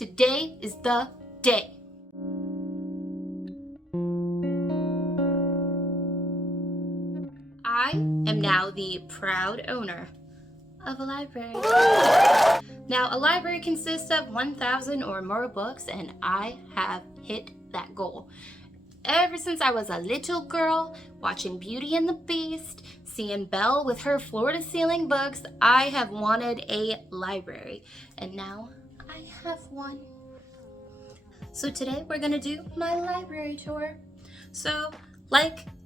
Today is the day. I am now the proud owner of a library. Now, a library consists of 1,000 or more books, and I have hit that goal. Ever since I was a little girl, watching Beauty and the Beast, seeing Belle with her floor-to-ceiling books, I have wanted a library, and now I have one. So today we're gonna do my library tour. So,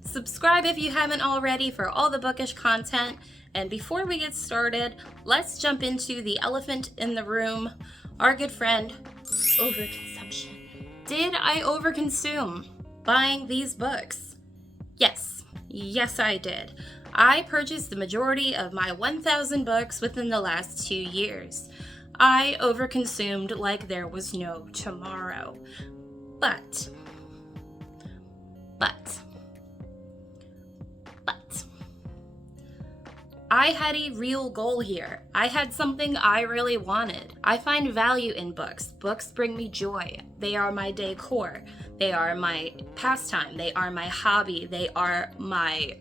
subscribe if you haven't already for all the bookish content. And before we get started, let's jump into the elephant in the room, our good friend, overconsumption. Did I overconsume buying these books? Yes, I did. I purchased the majority of my 1,000 books within the last 2 years. I overconsumed like there was no tomorrow. But, I had a real goal here. I had something I really wanted. I find value in books. Books bring me joy. They are my decor. They are my pastime. They are my hobby. They are my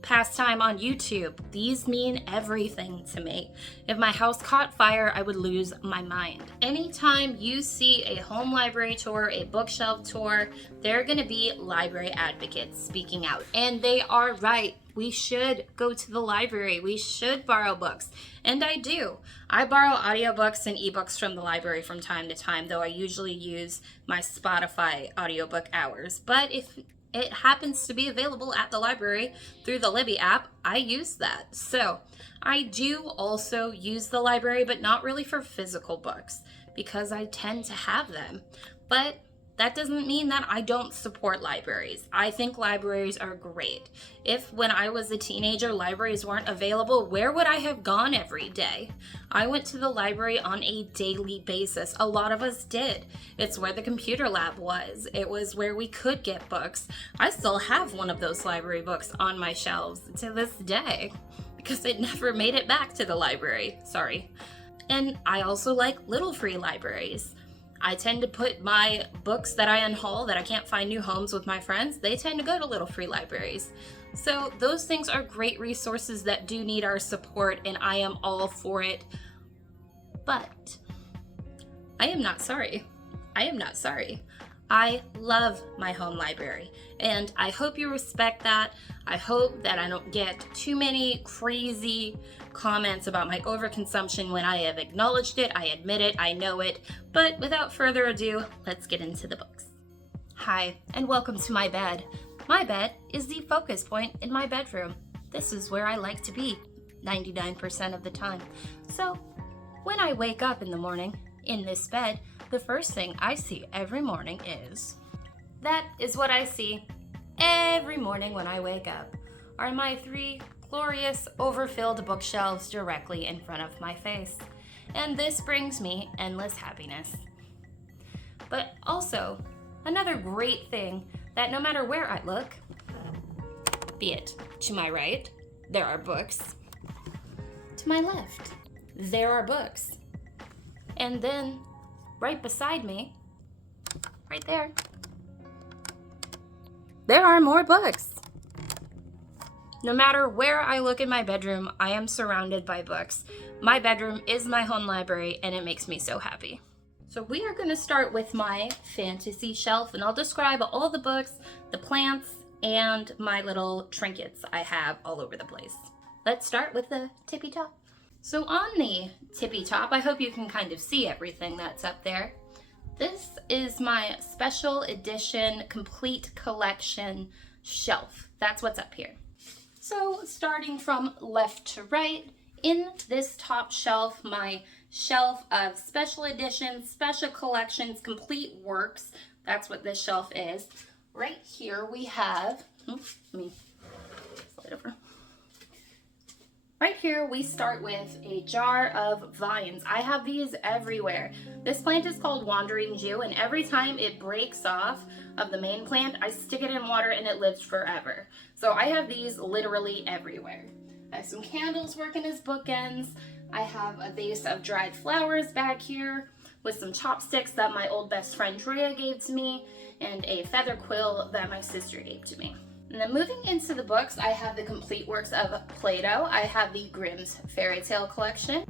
pastime on YouTube. These mean everything to me. If my house caught fire, I would lose my mind. Anytime you see a home library tour, a bookshelf tour, there are going to be library advocates speaking out. And they are right. We should go to the library. We should borrow books. And I do. I borrow audiobooks and ebooks from the library from time to time, though I usually use my Spotify audiobook hours. But if it happens to be available at the library through the Libby app, I use that. So I do also use the library, but not really for physical books because I tend to have them. But that doesn't mean that I don't support libraries. I think libraries are great. If when I was a teenager, libraries weren't available, where would I have gone every day? I went to the library on a daily basis. A lot of us did. It's where the computer lab was. It was where we could get books. I still have one of those library books on my shelves to this day because it never made it back to the library. Sorry. And I also like little free libraries. I tend to put my books that I unhaul that I can't find new homes with my friends, they tend to go to little free libraries. So those things are great resources that do need our support, and I am all for it. But I am not sorry. I love my home library, and I hope you respect that. I hope that I don't get too many crazy comments about my overconsumption when I have acknowledged it, I admit it, I know it. But without further ado, let's get into the books. Hi, and welcome to my bed. My bed is the focus point in my bedroom. This is where I like to be 99% of the time. So when I wake up in the morning in this bed, the first thing I see every morning is... That is what I see every morning when I wake up, are my 3 glorious, overfilled bookshelves directly in front of my face. And this brings me endless happiness. But also, another great thing that no matter where I look, be it to my right, there are books. To my left, there are books. And then, right beside me, right there are more books. No matter where I look in my bedroom, I am surrounded by books. My bedroom is my home library, and it makes me so happy. So we are going to start with my fantasy shelf, and I'll describe all the books, the plants, and my little trinkets I have all over the place. Let's start with the tippy top. So on the tippy top, I hope you can kind of see everything that's up there. This is my special edition complete collection shelf. That's what's up here. So starting from left to right, in this top shelf, my shelf of special editions, special collections, complete works. That's what this shelf is. Right here we have, let me slide over. Right here we start with a jar of vines. I have these everywhere. This plant is called Wandering Jew, and every time it breaks off of the main plant, I stick it in water and it lives forever. So I have these literally everywhere. I have some candles working as bookends. I have a vase of dried flowers back here. with some chopsticks that my old best friend Drea gave to me, and a feather quill that my sister gave to me. And then moving into the books, I have the complete works of Plato. I have the Grimm's Fairy Tale collection.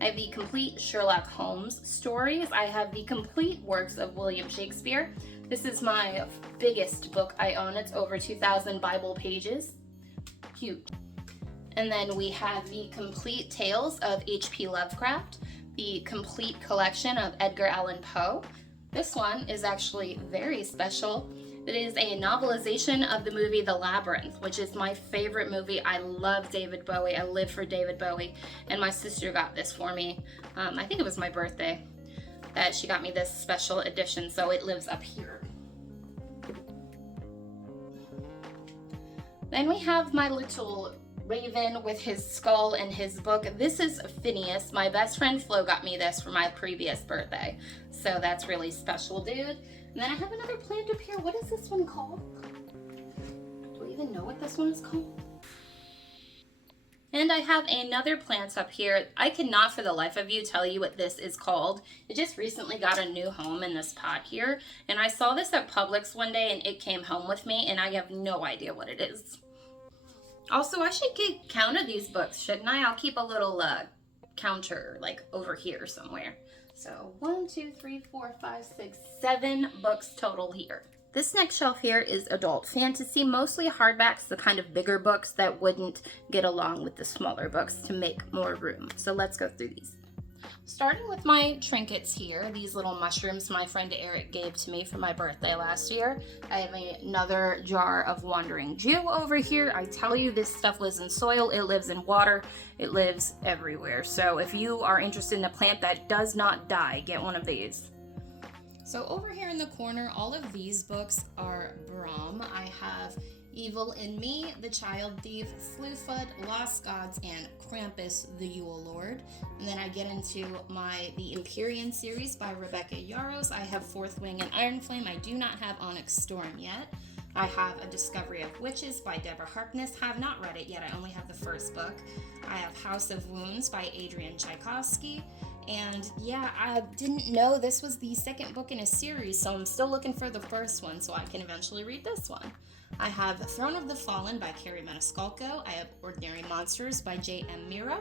I have the complete Sherlock Holmes stories. I have the complete works of William Shakespeare. This is my biggest book I own. It's over 2,000 Bible pages. Cute. And then we have the complete tales of H.P. Lovecraft, the complete collection of Edgar Allan Poe. This one is actually very special. It is a novelization of the movie The Labyrinth, which is my favorite movie. I love David Bowie. I live for David Bowie. And my sister got this for me. I think it was my birthday that she got me this special edition, so it lives up here. Then we have my little raven with his skull and his book. This is Phineas. My best friend Flo got me this for my previous birthday. So that's really special, dude. And then I have another plant up here. What is this one called? Do I even know what this one is called? And I have another plant up here. I cannot for the life of you tell you what this is called. It just recently got a new home in this pot here. And I saw this at Publix one day and it came home with me and I have no idea what it is. Also, I should keep count of these books, shouldn't I? I'll keep a little counter like over here somewhere. So 1, 2, 3, 4, 5, 6, 7 books total here. This next shelf here is adult fantasy, mostly hardbacks, the kind of bigger books that wouldn't get along with the smaller books to make more room. So let's go through these. Starting with my trinkets here, these little mushrooms my friend Eric gave to me for my birthday last year. I have another jar of Wandering Jew over here. I tell you, this stuff lives in soil, it lives in water, it lives everywhere. So if you are interested in a plant that does not die, get one of these. So over here in the corner, all of these books are Brahm. I have Evil in Me, The Child Thief, Slewfoot, Lost Gods, and Krampus, the Yule Lord. And then I get into the Empyrean series by Rebecca Yarros. I have Fourth Wing and Iron Flame. I do not have Onyx Storm yet. I have A Discovery of Witches by Deborah Harkness. Have not read it yet. I only have the first book. I have House of Wounds by Adrian Tchaikovsky. And yeah, I didn't know this was the second book in a series, so I'm still looking for the first one so I can eventually read this one. I have Throne of the Fallen by Carrie Maniscalco. I have Ordinary Monsters by J.M. Mira.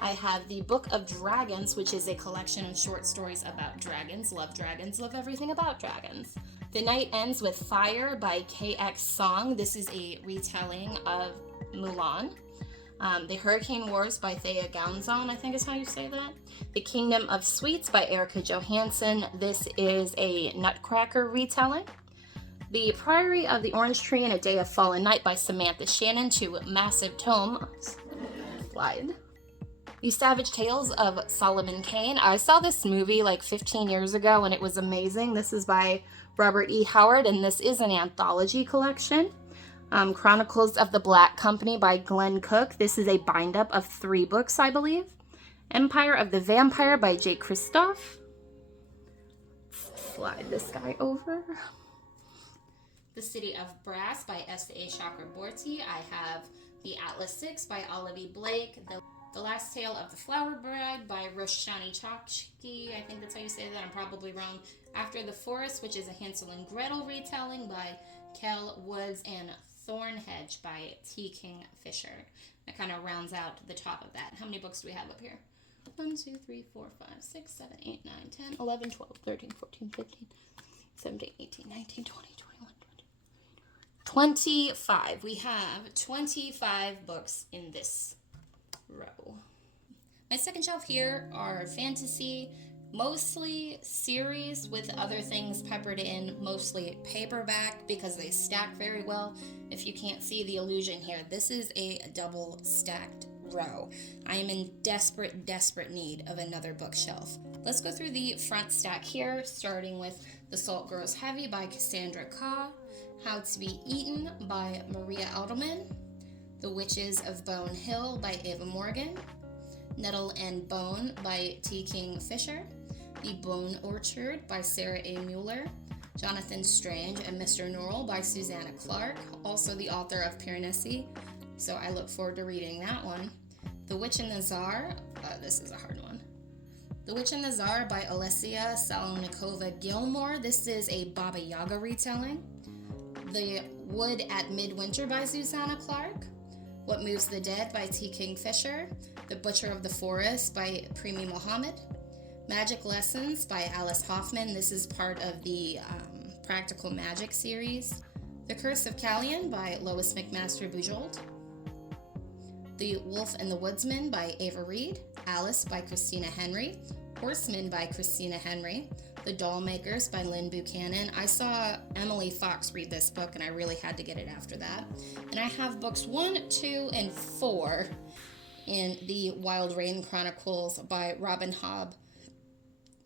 I have The Book of Dragons, which is a collection of short stories about dragons. Love everything about dragons. The Night Ends with Fire by K.X. Song. This is a retelling of Mulan. The Hurricane Wars by Thea Gounzon, I think is how you say that. The Kingdom of Sweets by Erica Johansson. This is a Nutcracker retelling. The Priory of the Orange Tree and A Day of Fallen Night by Samantha Shannon, two massive tomes. Slide. The Savage Tales of Solomon Kane. I saw this movie like 15 years ago and it was amazing. This is by Robert E. Howard and this is an anthology collection. Chronicles of the Black Company by Glenn Cook. This is a bind-up of 3 books, I believe. Empire of the Vampire by Jake Christoph. Slide this guy over. The City of Brass by S.A. Chakraborty. I have The Atlas 6 by Olivia Blake. The Last Tale of the Flower Bride by Roshani Chokshi. I think that's how you say that. I'm probably wrong. After the Forest, which is a Hansel and Gretel retelling by Kel Woods, and Thornhedge by T. King Fisher. That kind of rounds out the top of that. How many books do we have up here? 1, 2, 3, 4, 5, 6, 7, 8, 9, 10, 11, 12, 13, 14, 15, 17, 18, 19, 20, 21, 25. We have 25 books in this row. My second shelf here are fantasy, mostly series with other things peppered in, mostly paperback because they stack very well. If you can't see the illusion here, this is a double stacked row. I am in desperate need of another bookshelf. Let's go through the front stack here, starting with The Salt Grows Heavy by Cassandra Kah, How to Be Eaten by Maria Alderman, The Witches of Bone Hill by Ava Morgan, Nettle and Bone by T. King Fisher, The Bone Orchard by Sarah A. Mueller, Jonathan Strange and Mr. Norrell by Susanna Clark, also the author of Piranesi, so I look forward to reading that one. The Witch and the Czar, this is a hard one, The Witch and the Tsar by Alessia Salonikova Gilmore. This is a Baba Yaga retelling. The Wood at Midwinter by Susanna Clark. What Moves the Dead by T. Kingfisher. The Butcher of the Forest by Premi Mohammed. Magic Lessons by Alice Hoffman. This is part of the Practical Magic series. The Curse of Callian by Lois McMaster Bujold. The Wolf and the Woodsman by Ava Reed. Alice by Christina Henry. Horseman by Christina Henry. The Doll Makers by Lynn Buchanan. I saw Emily Fox read this book and I really had to get it after that. And I have books 1, 2, and 4 in the Wild Rain Chronicles by Robin Hobb.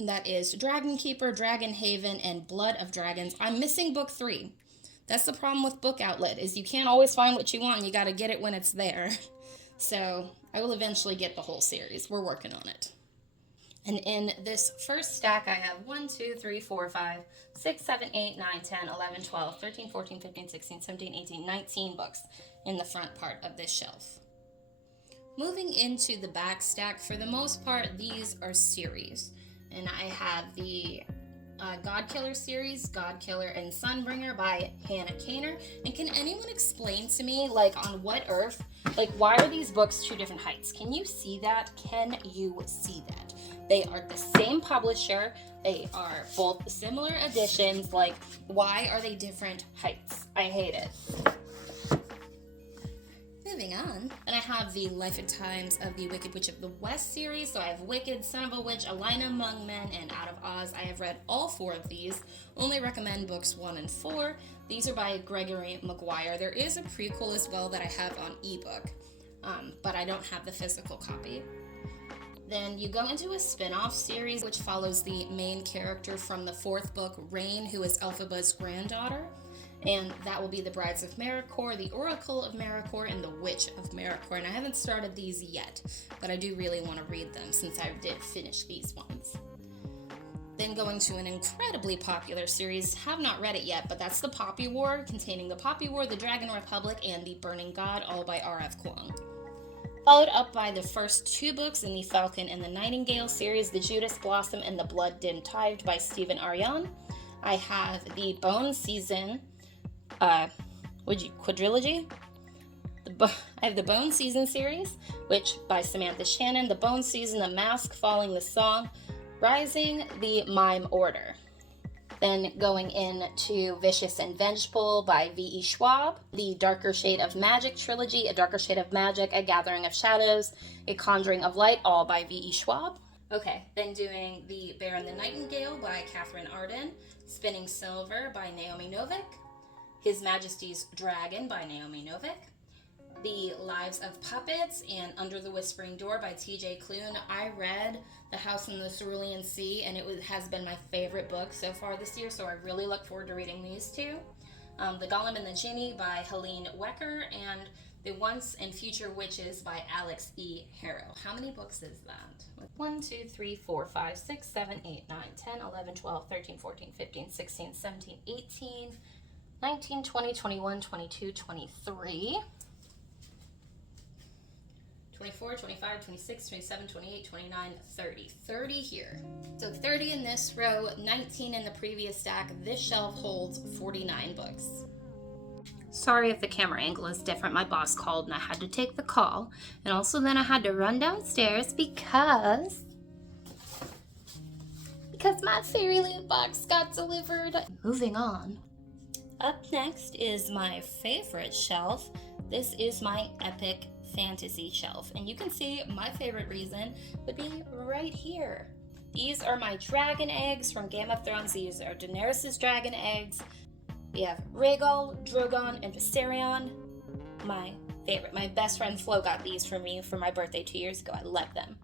That is Dragon Keeper, Dragon Haven, and Blood of Dragons. I'm missing book 3. That's the problem with Book Outlet, is you can't always find what you want and you gotta get it when it's there. So I will eventually get the whole series. We're working on it. And in this first stack, I have 1, 2, 3, 4, 5, 6, 7, 8, 9, 10, 11, 12, 13, 14, 15, 16, 17, 18, 19 books in the front part of this shelf. Moving into the back stack, for the most part, these are series. And I have the Godkiller series, Godkiller and Sunbringer by Hannah Kaner. And can anyone explain to me, like, on what earth, like, why are these books 2 different heights? Can you see that? Can you see that? They are the same publisher. They are both similar editions. Like, why are they different heights? I hate it. Moving on, and I have the Life and Times of the Wicked Witch of the West series. So I have Wicked, Son of a Witch, Elena Among Men, and Out of Oz. I have read all 4 of these. Only recommend books 1 and 4. These are by Gregory Maguire. There is a prequel as well that I have on ebook, but I don't have the physical copy. Then you go into a spin-off series which follows the main character from the 4th book, Rain, who is Elphaba's granddaughter. And that will be the Brides of Maricor, the Oracle of Maricor, and the Witch of Maricor. And I haven't started these yet, but I do really want to read them since I did finish these ones. Then going to an incredibly popular series, have not read it yet, but that's the Poppy War, containing the Poppy War, the Dragon Republic, and the Burning God, all by R.F. Kuang. Followed up by the first 2 books in the Falcon and the Nightingale series, The Judas Blossom and the Blood Dim Tide by Stephen Aryan. I have the Bone Season quadrilogy. I have the Bone Season series, which by Samantha Shannon, the Bone Season, the Mask, Falling the Song, Rising, the Mime Order. Then going into Vicious and Vengeful by V.E. Schwab, the Darker Shade of Magic trilogy, A Darker Shade of Magic, A Gathering of Shadows, A Conjuring of Light, all by V.E. Schwab. Okay, then doing The Bear and the Nightingale by Catherine Arden, Spinning Silver by Naomi Novik, His Majesty's Dragon by Naomi Novik, The Lives of Puppets and Under the Whispering Door by T.J. Klune. I read The House in the Cerulean Sea, and it has been my favorite book so far this year, so I really look forward to reading these 2. The Golem and the Genie by Helene Wecker, and The Once and Future Witches by Alex E. Harrow. How many books is that? 1, 2, 3, 4, 5, 6, 7, 8, 9, 10, 11, 12, 13, 14, 15, 16, 17, 18, 19, 20, 21, 22, 23, 24, 25, 26, 27, 28, 29, 30. 30 here. So 30 in this row, 19 in the previous stack. This shelf holds 49 books. Sorry if the camera angle is different. My boss called and I had to take the call. And also then I had to run downstairs because my fairy loot box got delivered. Moving on. Up next is my favorite shelf. This is my epic fantasy shelf. And you can see my favorite reason would be right here. These are my dragon eggs from Game of Thrones. These are Daenerys' dragon eggs. We have Rhaegal, Drogon, and Viserion. My favorite. My best friend Flo got these for me for my birthday 2 years ago. I love them.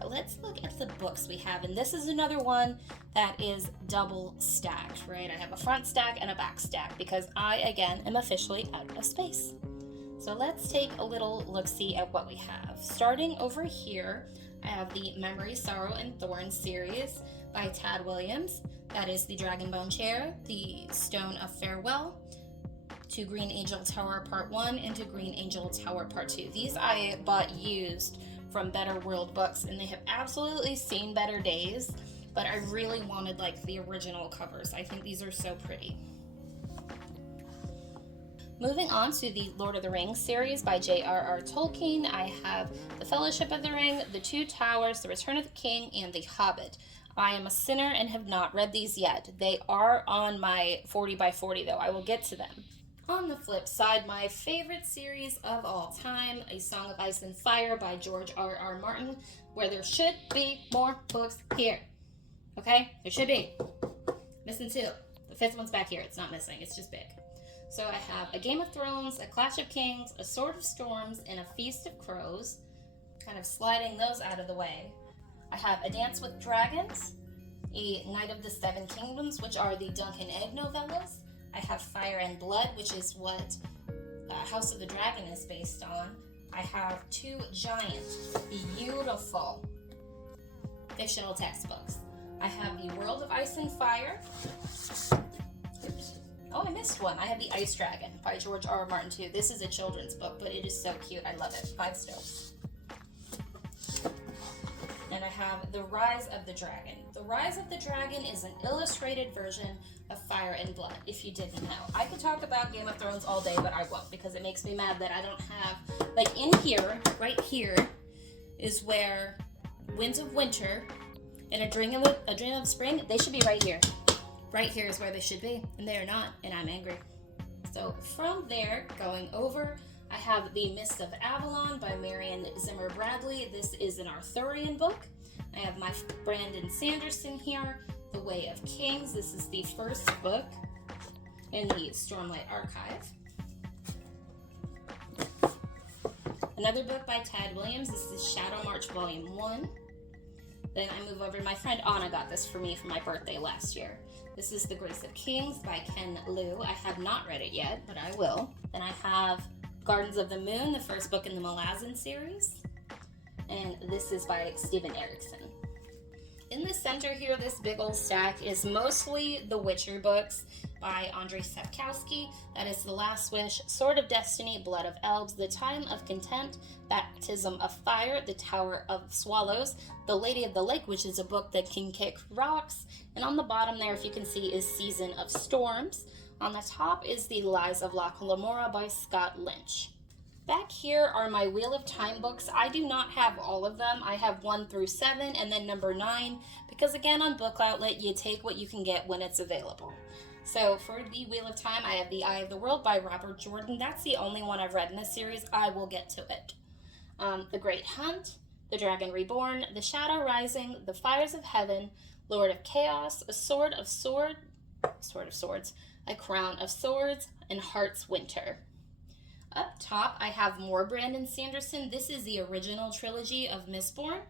But let's look at the books we have. And this is another one that is double stacked, right? I have a front stack and a back stack because I, again, am officially out of space. So let's take a little look-see at what we have. Starting over here, I have the Memory, Sorrow, and Thorns series by Tad Williams. That is the Dragonbone Chair, the Stone of Farewell, to Green Angel Tower Part 1, and to Green Angel Tower Part 2. These I bought used from Better World Books, and they have absolutely seen better days, but I really wanted like the original covers. I think these are so pretty. Moving on to the Lord of the Rings series by J.R.R. Tolkien, I have The Fellowship of the Ring, The Two Towers, The Return of the King, and The Hobbit. I am a sinner and have not read these yet. They are on my 40 by 40 though. I will get to them. On the flip side, my favorite series of all time, A Song of Ice and Fire by George R.R. Martin, where there should be more books here. Okay? There should be. Missing 2. The 5th one's back here. It's not missing. It's just big. So I have A Game of Thrones, A Clash of Kings, A Sword of Storms, and A Feast of Crows. Kind of sliding those out of the way. I have A Dance with Dragons, A Knight of the Seven Kingdoms, which are the Dunk and Egg novellas. I have Fire and Blood, which is what House of the Dragon is based on. I have 2 giant, beautiful fictional textbooks. I have The World of Ice and Fire. Oops. Oh, I missed one. I have The Ice Dragon by George R.R. Martin too. This is a children's book, but it is so cute. I love it. 5 stars. And I have The Rise of the Dragon. The Rise of the Dragon is an illustrated version of Fire and Blood, if you didn't know. I could talk about Game of Thrones all day, but I won't, because it makes me mad that I don't have, like in here, right here, is where Winds of Winter and A Dream of Spring, they should be right here. Right here is where they should be, and they are not, and I'm angry. So from there, going over, I have The Mist of Avalon by Marion Zimmer Bradley. This is an Arthurian book. I have my Brandon Sanderson here, The Way of Kings. This is the first book in the Stormlight Archive. Another book by Tad Williams. This is Shadow March Volume 1. Then I move over. My friend Anna got this for me for my birthday last year. This is The Grace of Kings by Ken Liu. I have not read it yet, but I will. Then I have Gardens of the Moon, the first book in the Malazan series. And this is by Stephen Erickson. In the center here, this big old stack is mostly the Witcher books by Andrzej Sapkowski. That is The Last Wish, Sword of Destiny, Blood of Elves, The Time of Contempt, Baptism of Fire, The Tower of Swallows, The Lady of the Lake, which is a book that can kick rocks. And on the bottom there, if you can see, is Season of Storms. On the top is The Lies of Loch Lamora by Scott Lynch. Back here are my Wheel of Time books. I do not have all of them. I have 1 through 7 and then number 9, because again, on Book Outlet, you take what you can get when it's available. So for the Wheel of Time, I have The Eye of the World by Robert Jordan. That's the only one I've read in this series. I will get to it. The Great Hunt, The Dragon Reborn, The Shadow Rising, The Fires of Heaven, Lord of Chaos, A Sword of Swords, A Crown of Swords, and Heart's Winter. Up top, I have more Brandon Sanderson. This is the original trilogy of Mistborn,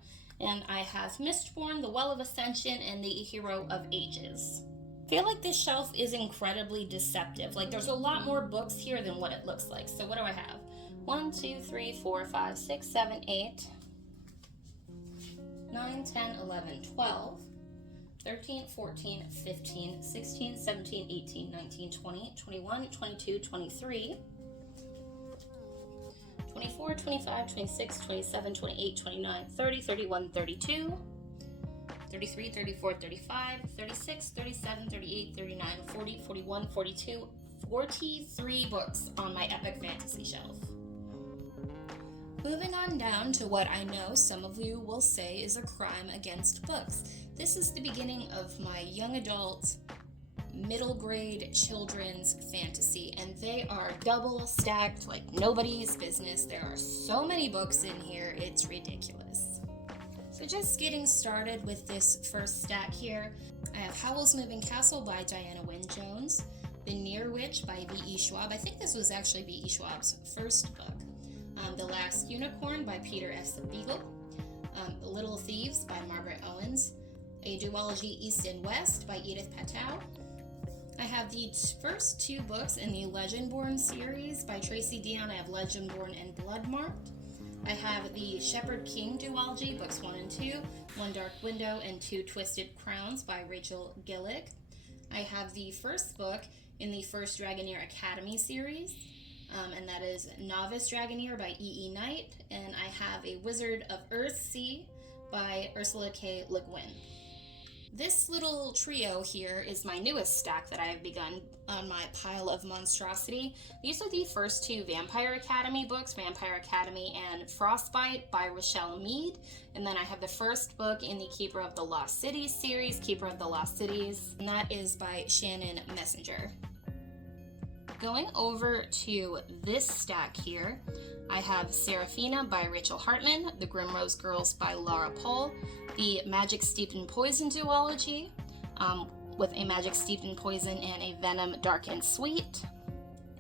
and I have Mistborn, The Well of Ascension, and The Hero of Ages. I feel like this shelf is incredibly deceptive. Like, there's a lot more books here than what it looks like. So what do I have? 1, 2, 3, 4, 5, 6, 7, 8, 9, 10, 11, 12, 13, 14, 15, 16, 17, 18, 19, 20, 21, 22, 23, 24, 25, 26, 27, 28, 29, 30, 31, 32, 33, 34, 35, 36, 37, 38, 39, 40, 41, 42, 43 books on my epic fantasy shelf. Moving on down to what I know some of you will say is a crime against books. This is the beginning of my young adult, middle grade children's fantasy, and they are double stacked like nobody's business. There are so many books in here, it's ridiculous. So just getting started with this first stack here, I have Howl's Moving Castle by Diana Wynne Jones, The Near Witch by V.E. Schwab. I think this was actually V.E. Schwab's first book. The Last Unicorn by Peter S. Beagle, Little Thieves by Margaret Owens, A Duology East and West by Edith Patow. I have the first 2 books in the Legendborn series by Tracy Deonn. I have Legendborn and Bloodmarked. I have the Shepherd King duology, books 1 and 2, One Dark Window and 2 Twisted Crowns by Rachel Gillick. I have the first book in the First Dragoneer Academy series. and that is Novice Dragoneer by E.E. Knight, and I have a Wizard of Earthsea by Ursula K. Le Guin. This little trio here is my newest stack that I have begun on my pile of monstrosity. These are the first two Vampire Academy books, Vampire Academy and Frostbite by Rochelle Mead. And then I have the first book in the Keeper of the Lost Cities series, Keeper of the Lost Cities, and that is by Shannon Messenger. Going over to this stack here, I have Seraphina by Rachel Hartman, The Grimrose Girls by Laura Pohl, the Magic Steeped in Poison duology, with a Magic Steeped in Poison and a Venom Dark and Sweet.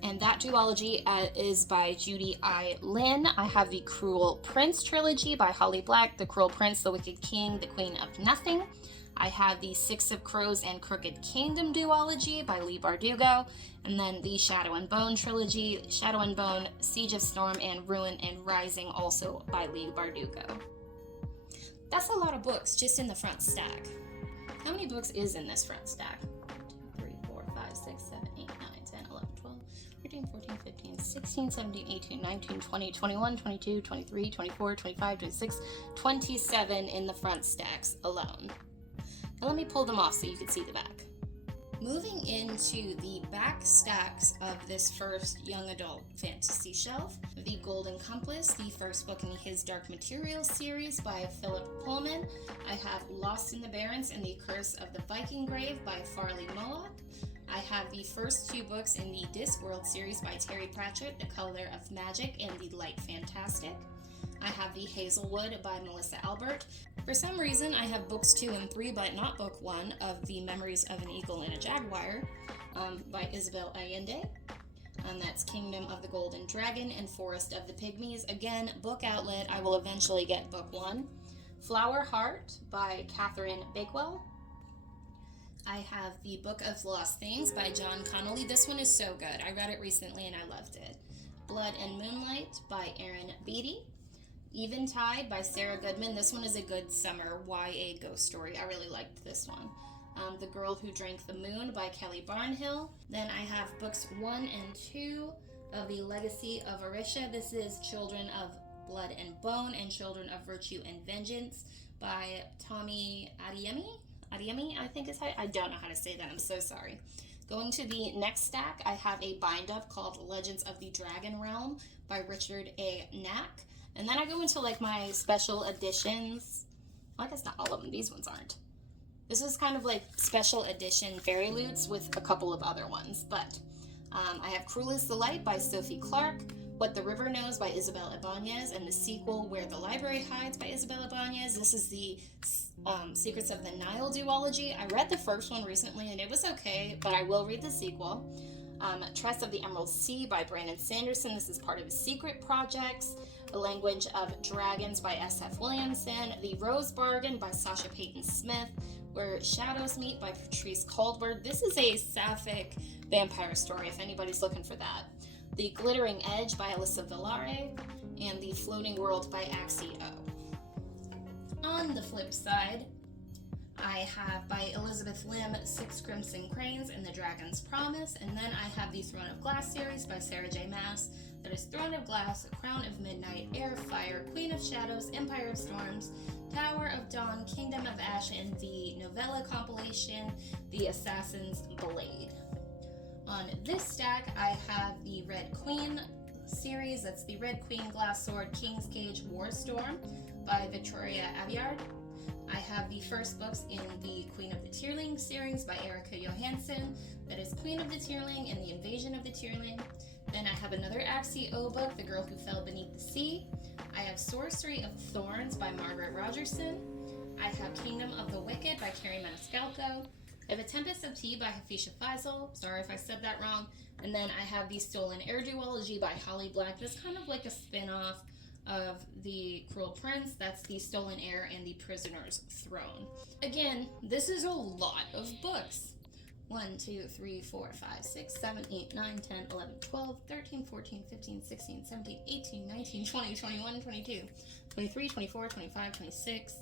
And that duology is by Judy I. Lin. I have the Cruel Prince trilogy by Holly Black, The Cruel Prince, The Wicked King, The Queen of Nothing. I have the Six of Crows and Crooked Kingdom duology by Leigh Bardugo, and then the Shadow and Bone trilogy, Shadow and Bone, Siege of Storm, and Ruin and Rising, also by Leigh Bardugo. That's a lot of books just in the front stack. How many books is in this front stack? 1, 2, 3, 4, 5, 6, 7, 8, 9, 10, 11, 12, 13, 14, 15, 16, 17, 18, 19, 20, 21, 22, 23, 24, 25, 26, 27 in the front stacks alone. Now let me pull them off so you can see the back. Moving into the back stacks of this first young adult fantasy shelf, The Golden Compass, the first book in his Dark Materials series by Philip Pullman. I have Lost in the Barrens and the Curse of the Viking Grave by Farley Moloch. I have the first two books in the Discworld series by Terry Pratchett, The Color of Magic and The Light Fantastic. I have the Hazelwood by Melissa Albert. For some reason, I have books 2 and 3, but not book 1, of The Memories of an Eagle and a Jaguar by Isabel Allende. That's Kingdom of the Golden Dragon and Forest of the Pygmies. Again, book outlet. I will eventually get book 1. Flower Heart by Catherine Bakewell. I have the Book of Lost Things by John Connolly. This one is so good. I read it recently and I loved it. Blood and Moonlight by Erin Beatty. Eventide by Sarah Goodman. This one is a good summer YA ghost story. I really liked this one. The Girl Who Drank the Moon by Kelly Barnhill. Then I have books 1 and 2 of The Legacy of Orisha. This is Children of Blood and Bone and Children of Virtue and Vengeance by Tommy Adeyemi, I think is how, I don't know how to say that, I'm so sorry. Going to the next stack, I have a bind-up called Legends of the Dragon Realm by Richard A. Knack. And then I go into like my special editions. Well, I guess not all of them, these ones aren't. This is kind of like special edition Fairy Loots with a couple of other ones. But I have Cruel is the Light by Sophie Clark, What the River Knows by Isabel Ibanez, and the sequel Where the Library Hides by Isabel Ibanez. This is the Secrets of the Nile duology. I read the first one recently and it was okay, but I will read the sequel. Tress of the Emerald Sea by Brandon Sanderson. This is part of his secret projects. The Language of Dragons by S.F. Williamson. The Rose Bargain by Sasha Payton Smith. Where Shadows Meet by Patrice Caldwell. This is a sapphic vampire story if anybody's looking for that. The Glittering Edge by Alyssa Villare. And The Floating World by Axie O. On the flip side, I have by Elizabeth Lim, Six Crimson Cranes and the Dragon's Promise, and then I have the Throne of Glass series by Sarah J. Maas. That is Throne of Glass, Crown of Midnight, Air of Fire, Queen of Shadows, Empire of Storms, Tower of Dawn, Kingdom of Ash, and the novella compilation, The Assassin's Blade. On this stack, I have the Red Queen series. That's the Red Queen, Glass Sword, King's Cage, War Storm by Victoria Aveyard. I have the first books in the Queen of the Tierling series by Erica Johansson. That is Queen of the Tierling and the Invasion of the Tierling. Then I have another Axie O book, The Girl Who Fell Beneath the Sea. I have Sorcery of Thorns by Margaret Rogerson. I have Kingdom of the Wicked by Carrie Maniscalco. I have A Tempest of Tea by Hafisha Faisal. Sorry if I said that wrong. And then I have the Stolen Air duology by Holly Black. That's kind of like a spin-off of The Cruel Prince. That's The Stolen Heir and The Prisoner's Throne. Again, this is a lot of books. 1, 2, 3, 4, 5, 6, 7, 8, 9, 10, 11, 12, 13, 14, 15, 16, 17, 18, 19, 20, 21, 22, 23, 24, 25, 26,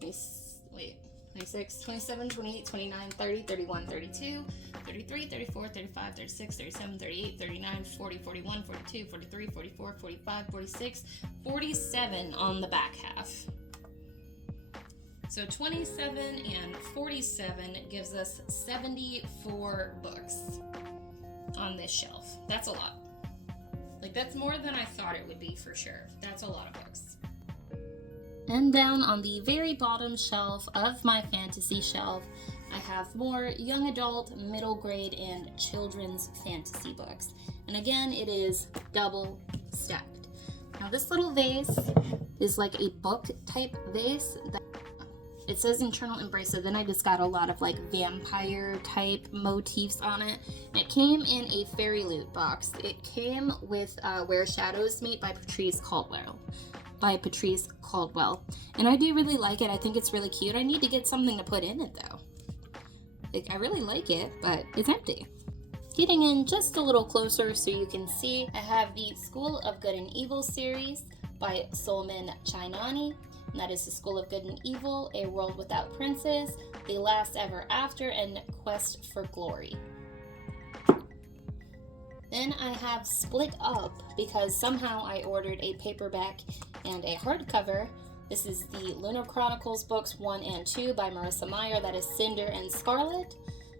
26, 27, 28, 29, 30, 31, 32, 33, 34, 35, 36, 37, 38, 39, 40, 41, 42, 43, 44, 45, 46, 47 on the back half. So 27 and 47 gives us 74 books on this shelf. That's a lot. Like, that's more than I thought it would be for sure. That's a lot of books. And down on the very bottom shelf of my fantasy shelf, I have more young adult, middle grade, and children's fantasy books. And again, it is double stacked. Now this little vase is like a book type vase. It says internal embrace, so then I just got a lot of like vampire type motifs on it. And it came in a fairy loot box. It came with Where Shadows Meet by Patrice Caldwell. And I do really like it. I think it's really cute. I need to get something to put in it though. Like, I really like it, but it's empty. Getting in just a little closer so you can see, I have the School of Good and Evil series by Solomon Chainani. And that is The School of Good and Evil, A World Without Princes, The Last Ever After, and Quest for Glory. Then I have Split Up because somehow I ordered a paperback and a hardcover. This is the Lunar Chronicles books 1 and 2 by Marissa Meyer. That is Cinder and Scarlet.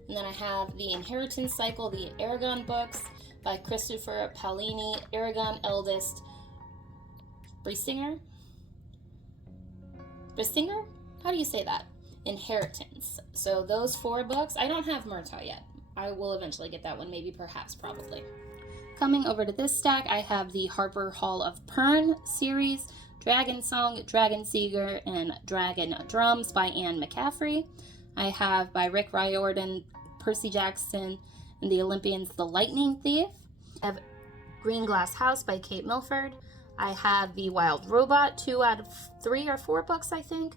And then I have the Inheritance Cycle, the Aragon books by Christopher Paolini, Aragon eldest Brisinger? How do you say that? Inheritance. So those 4 books. I don't have Murtaugh yet. I will eventually get that one, maybe, perhaps, probably. Coming over to this stack, I have the Harper Hall of Pern series, Dragon Song, Dragon Seeger, and Dragon Drums by Anne McCaffrey. I have by Rick Riordan, Percy Jackson, and the Olympians, The Lightning Thief. I have Green Glass House by Kate Milford. I have The Wild Robot, 2 out of 3 or 4 books, I think.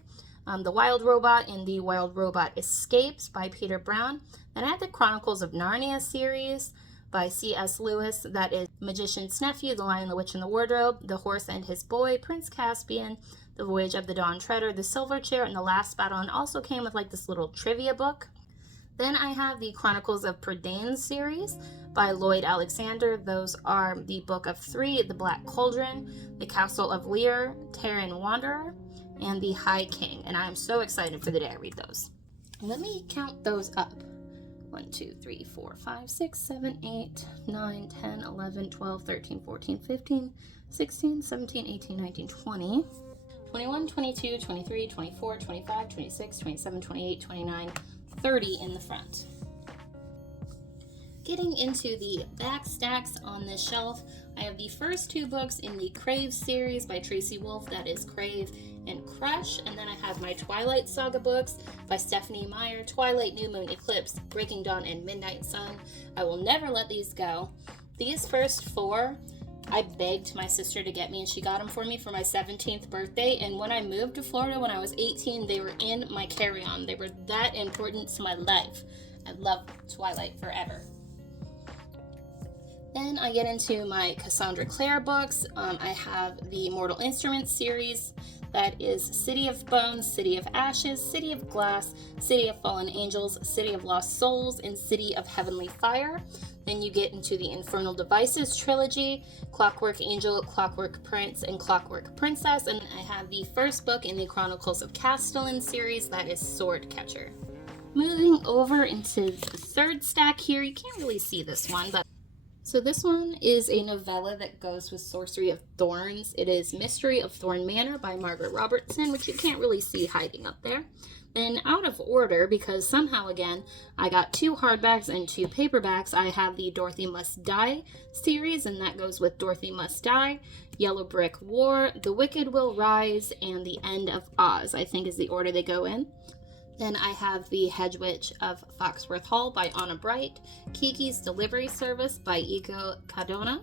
The Wild Robot and The Wild Robot Escapes by Peter Brown. Then I have the Chronicles of Narnia series by C.S. Lewis. That is Magician's Nephew, The Lion, the Witch, and the Wardrobe, The Horse and His Boy, Prince Caspian, The Voyage of the Dawn Treader, The Silver Chair, and The Last Battle, and also came with like this little trivia book. Then I have the Chronicles of Prydain series by Lloyd Alexander. Those are the Book of 3, The Black Cauldron, The Castle of Lear, Terran Wanderer, and The High King. And I am so excited for the day I read those. Let me count those up. 1, 2, 3, 4, 5, 6, 7, 8, 9, 10, 11, 12, 13, 14, 15, 16, 17, 18, 19, 20, 21, 22, 23, 24, 25, 26, 27, 28, 29, 30 in the front. Getting into the back stacks on this shelf, I have the first 2 books in the Crave series by Tracy Wolff, that is Crave and Crush, and then I have my Twilight Saga books by Stephanie Meyer, Twilight, New Moon, Eclipse, Breaking Dawn, and Midnight Sun. I will never let these go. These first 4, I begged my sister to get me, and she got them for me for my 17th birthday, and when I moved to Florida when I was 18, they were in my carry-on. They were that important to my life. I love Twilight forever. Then I get into my Cassandra Clare books. I have the Mortal Instruments series. That is City of Bones, City of Ashes, City of Glass, City of Fallen Angels, City of Lost Souls, and City of Heavenly Fire. Then you get into the Infernal Devices trilogy, Clockwork Angel, Clockwork Prince, and Clockwork Princess. And I have the first book in the Chronicles of Castellan series, that is Sword Catcher. Moving over into the third stack here, you can't really see this one, but so this one is a novella that goes with Sorcery of Thorns. It is Mystery of Thorn Manor by Margaret Robertson, which you can't really see hiding up there. Then out of order, because somehow again, I got 2 hardbacks and 2 paperbacks, I have the Dorothy Must Die series, and that goes with Dorothy Must Die, Yellow Brick War, The Wicked Will Rise, and The End of Oz, I think is the order they go in. Then I have The Hedge Witch of Foxworth Hall by Anna Bright, Kiki's Delivery Service by Iko Cardona.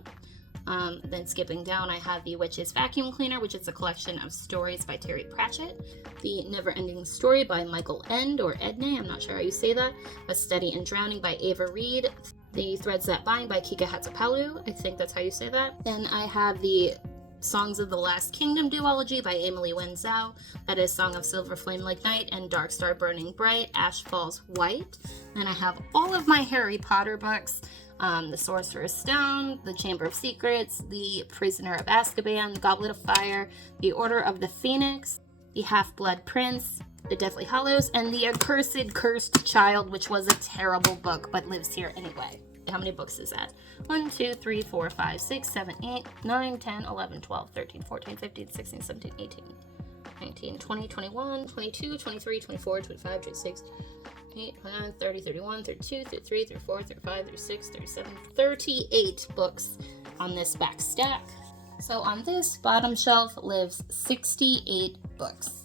Then skipping down, I have The Witch's Vacuum Cleaner, which is a collection of stories by Terry Pratchett. The Never-Ending Story by Michael End, or Edney, I'm not sure how you say that. A Study in Drowning by Ava Reed. The Threads That Bind by Kika Hatzopalu, I think that's how you say that. Then I have the Songs of the Last Kingdom duology by Emily Wenzel. That is Song of Silver Flame Like Night and Dark Star Burning Bright, Ash Falls White. Then I have all of my Harry Potter books. The Sorcerer's Stone, The Chamber of Secrets, The Prisoner of Azkaban, The Goblet of Fire, The Order of the Phoenix, The Half-Blood Prince, The Deathly Hallows, and The Accursed Cursed Child, which was a terrible book, but lives here anyway. How many books is that? 1, 2, 3, 4, 5, 6, 7, 8, 9, 10, 11, 12, 13, 14, 15, 16, 17, 18, 19, 20, 21, 22, 23, 24, 25, 26, 28, 29, 30, 31, 32, 33, 34, 35, 36, 37, 38 books on this back stack. So on this bottom shelf lives 68 books.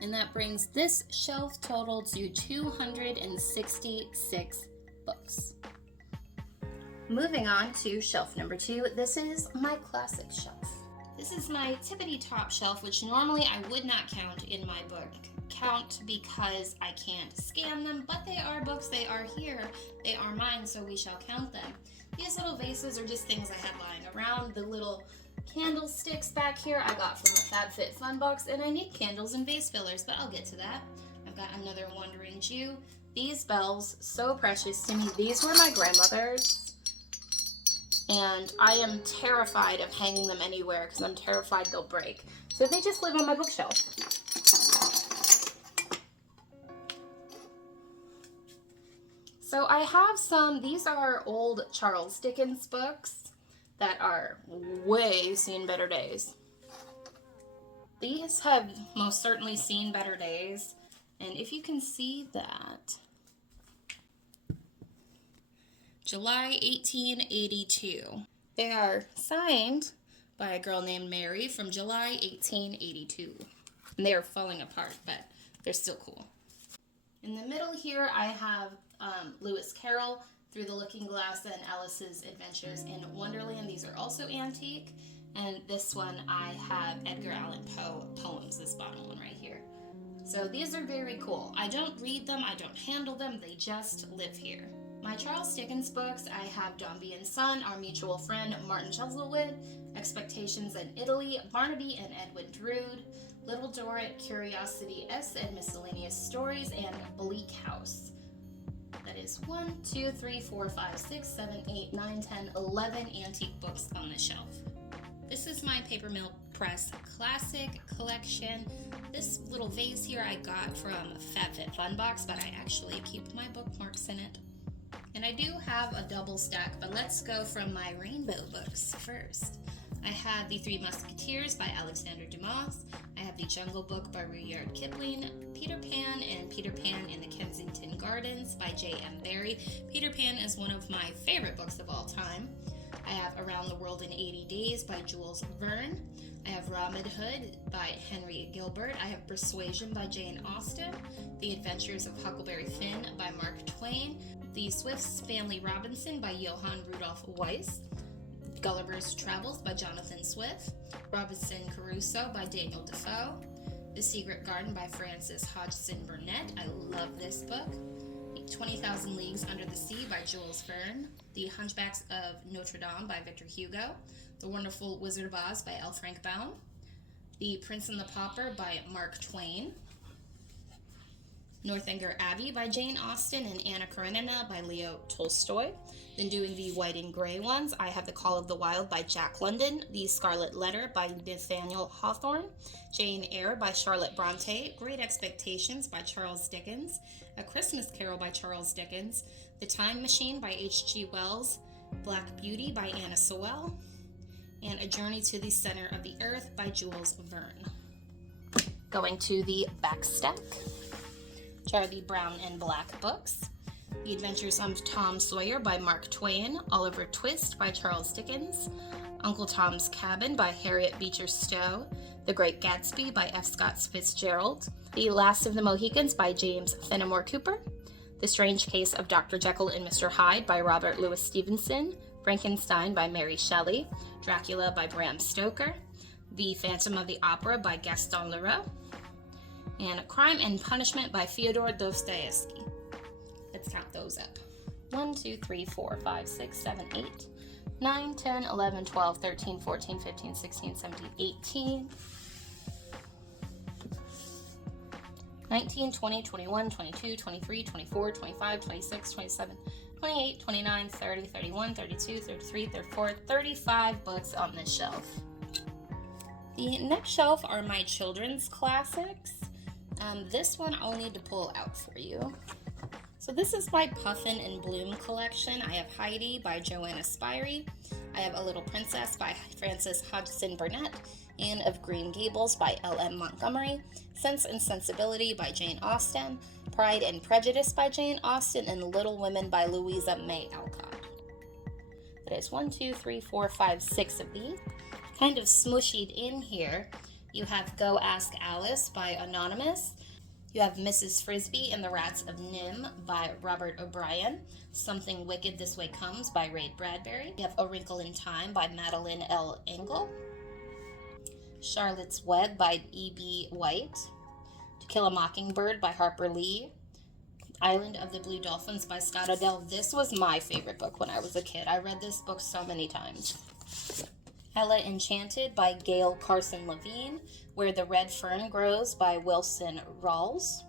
And that brings this shelf total to 266 books. Moving on to shelf number 2, this is my classic shelf. This is my tippity top shelf, which normally I would not count in my book count because I can't scan them, but they are books, they are here, they are mine, so we shall count them. These little vases are just things I had lying around. The little candlesticks back here I got from a FabFitFun box, and I need candles and vase fillers, but I'll get to that. I've got another Wandering Jew. These bells, so precious to me. These were my grandmother's. And I am terrified of hanging them anywhere because I'm terrified they'll break. So they just live on my bookshelf. So I have some, these are old Charles Dickens books that are way seen better days. These have most certainly seen better days. And if you can see that, July 1882. They are signed by a girl named Mary from July 1882. And they are falling apart, but they're still cool. In the middle here, I have Lewis Carroll, Through the Looking Glass, and Alice's Adventures in Wonderland. These are also antique. And this one, I have Edgar Allan Poe poems, this bottom one right here. So these are very cool. I don't read them, I don't handle them, they just live here. My Charles Dickens books, I have Dombey and Son, Our Mutual Friend, Martin Chuzzlewit, Expectations in Italy, Barnaby and Edwin Drood, Little Dorrit, Curiosity S and Miscellaneous Stories, and Bleak House. That is 1, 2, 3, 4, 5, 6, 7, 8, 9, 10, 11 antique books on the shelf. This is my Paper Mill Press Classic collection. This little vase here I got from FabFitFun box, but I actually keep my bookmarks in it. And I do have a double stack, but let's go from my rainbow books first. I have The Three Musketeers by Alexander Dumas. I have The Jungle Book by Rudyard Kipling, Peter Pan and Peter Pan in the Kensington Gardens by J.M. Barrie. Peter Pan is one of my favorite books of all time. I have Around the World in 80 Days by Jules Verne. I have Robin Hood by Henry Gilbert. I have Persuasion by Jane Austen. The Adventures of Huckleberry Finn by Mark Twain. The Swift's Family Robinson by Johann Rudolph Weiss. Gulliver's Travels by Jonathan Swift. Robinson Crusoe by Daniel Defoe. The Secret Garden by Frances Hodgson Burnett. I love this book. 20,000 Leagues Under the Sea by Jules Verne. The Hunchbacks of Notre Dame by Victor Hugo. The Wonderful Wizard of Oz by L. Frank Baum. The Prince and the Pauper by Mark Twain. Northanger Abbey by Jane Austen and Anna Karenina by Leo Tolstoy. Then doing the white and gray ones, I have The Call of the Wild by Jack London, The Scarlet Letter by Nathaniel Hawthorne, Jane Eyre by Charlotte Bronte, Great Expectations by Charles Dickens, A Christmas Carol by Charles Dickens, The Time Machine by H.G. Wells, Black Beauty by Anna Sewell, and A Journey to the Center of the Earth by Jules Verne. Going to the back stack, which are the brown and black books. The Adventures of Tom Sawyer by Mark Twain, Oliver Twist by Charles Dickens, Uncle Tom's Cabin by Harriet Beecher Stowe, The Great Gatsby by F. Scott Fitzgerald, The Last of the Mohicans by James Fenimore Cooper, The Strange Case of Dr. Jekyll and Mr. Hyde by Robert Louis Stevenson, Frankenstein by Mary Shelley, Dracula by Bram Stoker, The Phantom of the Opera by Gaston Leroux, and Crime and Punishment by Fyodor Dostoevsky. Let's count those up. 1, 2, 3, 4, 5, 6, 7, 8, 9, 10, 11, 12, 13, 14, 15, 16, 17, 18, 19, 20, 21, 22, 23, 24, 25, 26, 27, 28, 29, 30, 31, 32, 33, 34, 35 books on this shelf. The next shelf are my children's classics. This one I'll need to pull out for you. So this is my Puffin and Bloom collection. I have Heidi by Joanna Spyri. I have A Little Princess by Frances Hodgson Burnett. Anne of Green Gables by L.M. Montgomery. Sense and Sensibility by Jane Austen. Pride and Prejudice by Jane Austen. And Little Women by Louisa May Alcott. That is 1, 2, 3, 4, 5, 6 of these. Kind of smushied in here, you have Go Ask Alice by Anonymous. You have Mrs. Frisbee and the Rats of Nim by Robert O'Brien. Something Wicked This Way Comes by Ray Bradbury. You have A Wrinkle in Time by Madeline L. Engel. Charlotte's Web by E.B. White. To Kill a Mockingbird by Harper Lee. Island of the Blue Dolphins by Scott Adele. This was my favorite book when I was a kid. I read this book so many times. Ella Enchanted by Gail Carson Levine. Where the Red Fern Grows by Wilson Rawls.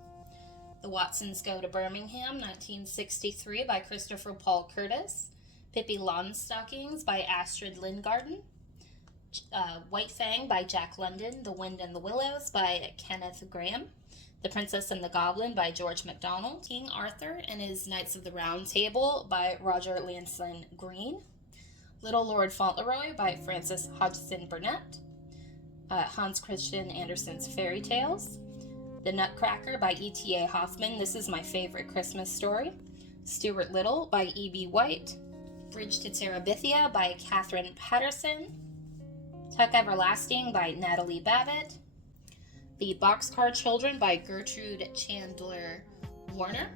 The Watsons Go to Birmingham, 1963 by Christopher Paul Curtis. Pippi Longstockings by Astrid Lindgarten. White Fang by Jack London. The Wind and the Willows by Kenneth Graham. The Princess and the Goblin by George MacDonald. King Arthur and His Knights of the Round Table by Roger Lanson Green. Little Lord Fauntleroy by Frances Hodgson Burnett. Hans Christian Andersen's Fairy Tales. The Nutcracker by E.T.A. Hoffman. This is my favorite Christmas story. Stuart Little by E.B. White. Bridge to Terabithia by Catherine Patterson. Tuck Everlasting by Natalie Babbitt. The Boxcar Children by Gertrude Chandler Warner.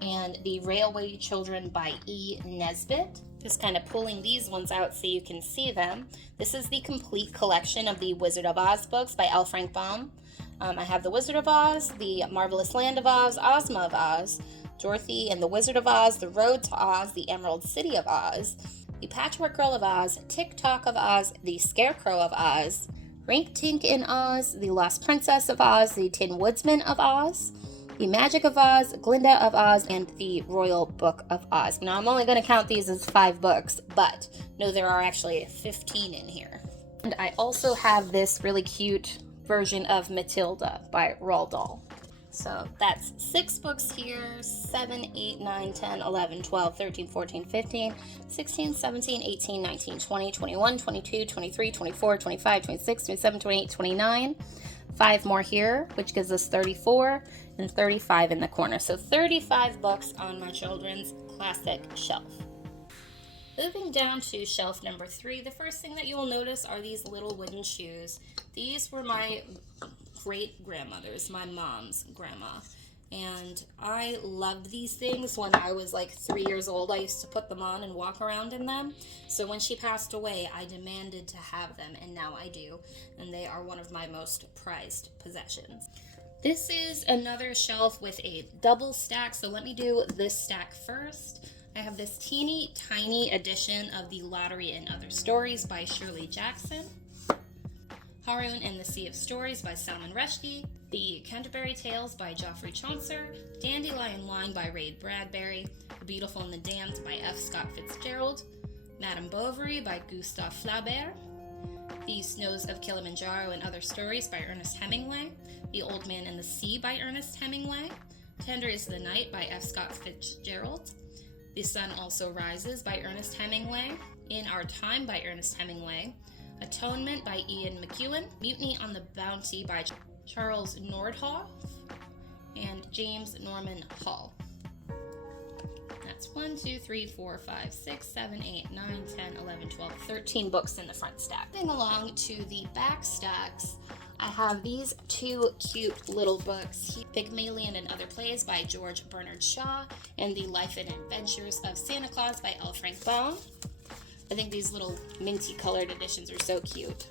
And The Railway Children by E. Nesbit. Just kind of pulling these ones out so you can see them. This is the complete collection of the Wizard of Oz books by L. Frank Baum. I have The Wizard of Oz, The Marvelous Land of Oz, Ozma of Oz, Dorothy and the Wizard of Oz, The Road to Oz, The Emerald City of Oz, The Patchwork Girl of Oz, Tick Tock of Oz, The Scarecrow of Oz, Rink Tink in Oz, The Lost Princess of Oz, The Tin Woodsman of Oz, The Magic of Oz, Glinda of Oz, and The Royal Book of Oz. Now, I'm only going to count these as 5 books, but no, there are actually 15 in here. And I also have this really cute version of Matilda by Roald Dahl. So that's 6 books here, 7, 8, 9, 10, 11, 12, 13, 14, 15, 16, 17, 18, 19, 20, 21, 22, 23, 24, 25, 26, 27, 28, 29. 5 more here, which gives us 34, and 35 in the corner. So 35 books on my children's classic shelf. Moving down to shelf number 3, the first thing that you will notice are these little wooden shoes. These were my great-grandmother's, my mom's grandma. And I loved these things when I was like 3 years old. I used to put them on and walk around in them. So when she passed away, I demanded to have them, and now I do. And they are one of my most prized possessions. This is another shelf with a double stack, so let me do this stack first. I have this teeny tiny edition of The Lottery and Other Stories by Shirley Jackson. Haroun and the Sea of Stories by Salman Rushdie. The Canterbury Tales by Geoffrey Chaucer. Dandelion Wine by Ray Bradbury. The Beautiful and the Damned by F. Scott Fitzgerald. Madame Bovary by Gustave Flaubert. The Snows of Kilimanjaro and Other Stories by Ernest Hemingway. The Old Man and the Sea by Ernest Hemingway. Tender is the Night by F. Scott Fitzgerald. The Sun Also Rises by Ernest Hemingway. In Our Time by Ernest Hemingway. Atonement by Ian McEwan. Mutiny on the Bounty by Charles Nordhoff. And James Norman Hall. That's 1, 2, 3, 4, 5, 6, 7, 8, 9, 10, 11, 12, 13 books in the front stack. Moving along to the back stacks, I have these 2 cute little books, Pygmalion and Other Plays by George Bernard Shaw, and The Life and Adventures of Santa Claus by L. Frank Baum. I think these little minty colored editions are so cute.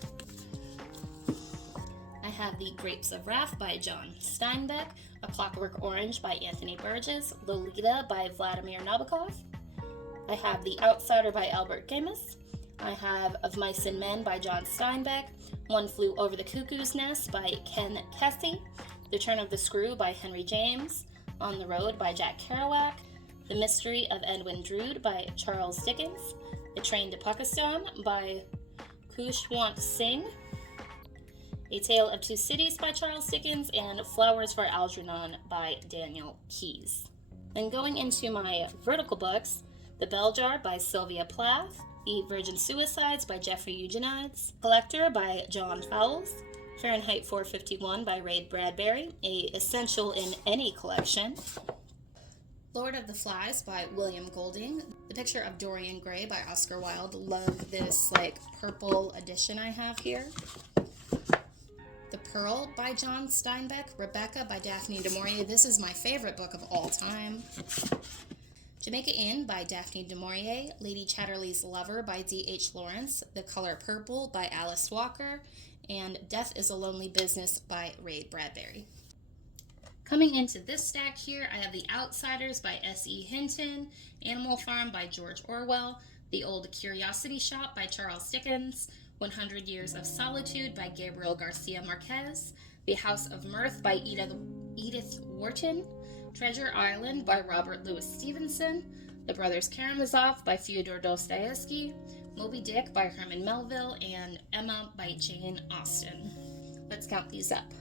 I have The Grapes of Wrath by John Steinbeck, A Clockwork Orange by Anthony Burgess, Lolita by Vladimir Nabokov, I have The Outsider by Albert Camus. I have Of Mice and Men by John Steinbeck. One Flew Over the Cuckoo's Nest by Ken Kesey. The Turn of the Screw by Henry James. On the Road by Jack Kerouac. The Mystery of Edwin Drood by Charles Dickens. The Train to Pakistan by Khushwant Singh. A Tale of Two Cities by Charles Dickens, and Flowers for Algernon by Daniel Keyes. Then going into my vertical books, The Bell Jar by Sylvia Plath, The Virgin Suicides by Jeffrey Eugenides, Collector by John Fowles, Fahrenheit 451 by Ray Bradbury, a essential in any collection, Lord of the Flies by William Golding, The Picture of Dorian Gray by Oscar Wilde. Love this purple edition I have here. The Pearl by John Steinbeck, Rebecca by Daphne du Maurier. This is my favorite book of all time. Jamaica Inn by Daphne du Maurier, Lady Chatterley's Lover by D.H. Lawrence, The Color Purple by Alice Walker, and Death is a Lonely Business by Ray Bradbury. Coming into this stack here, I have The Outsiders by S.E. Hinton, Animal Farm by George Orwell, The Old Curiosity Shop by Charles Dickens, 100 Years of Solitude by Gabriel Garcia Marquez, The House of Mirth by Edith Wharton, Treasure Island by Robert Louis Stevenson, The Brothers Karamazov by Fyodor Dostoevsky, Moby Dick by Herman Melville, and Emma by Jane Austen. Let's count these up.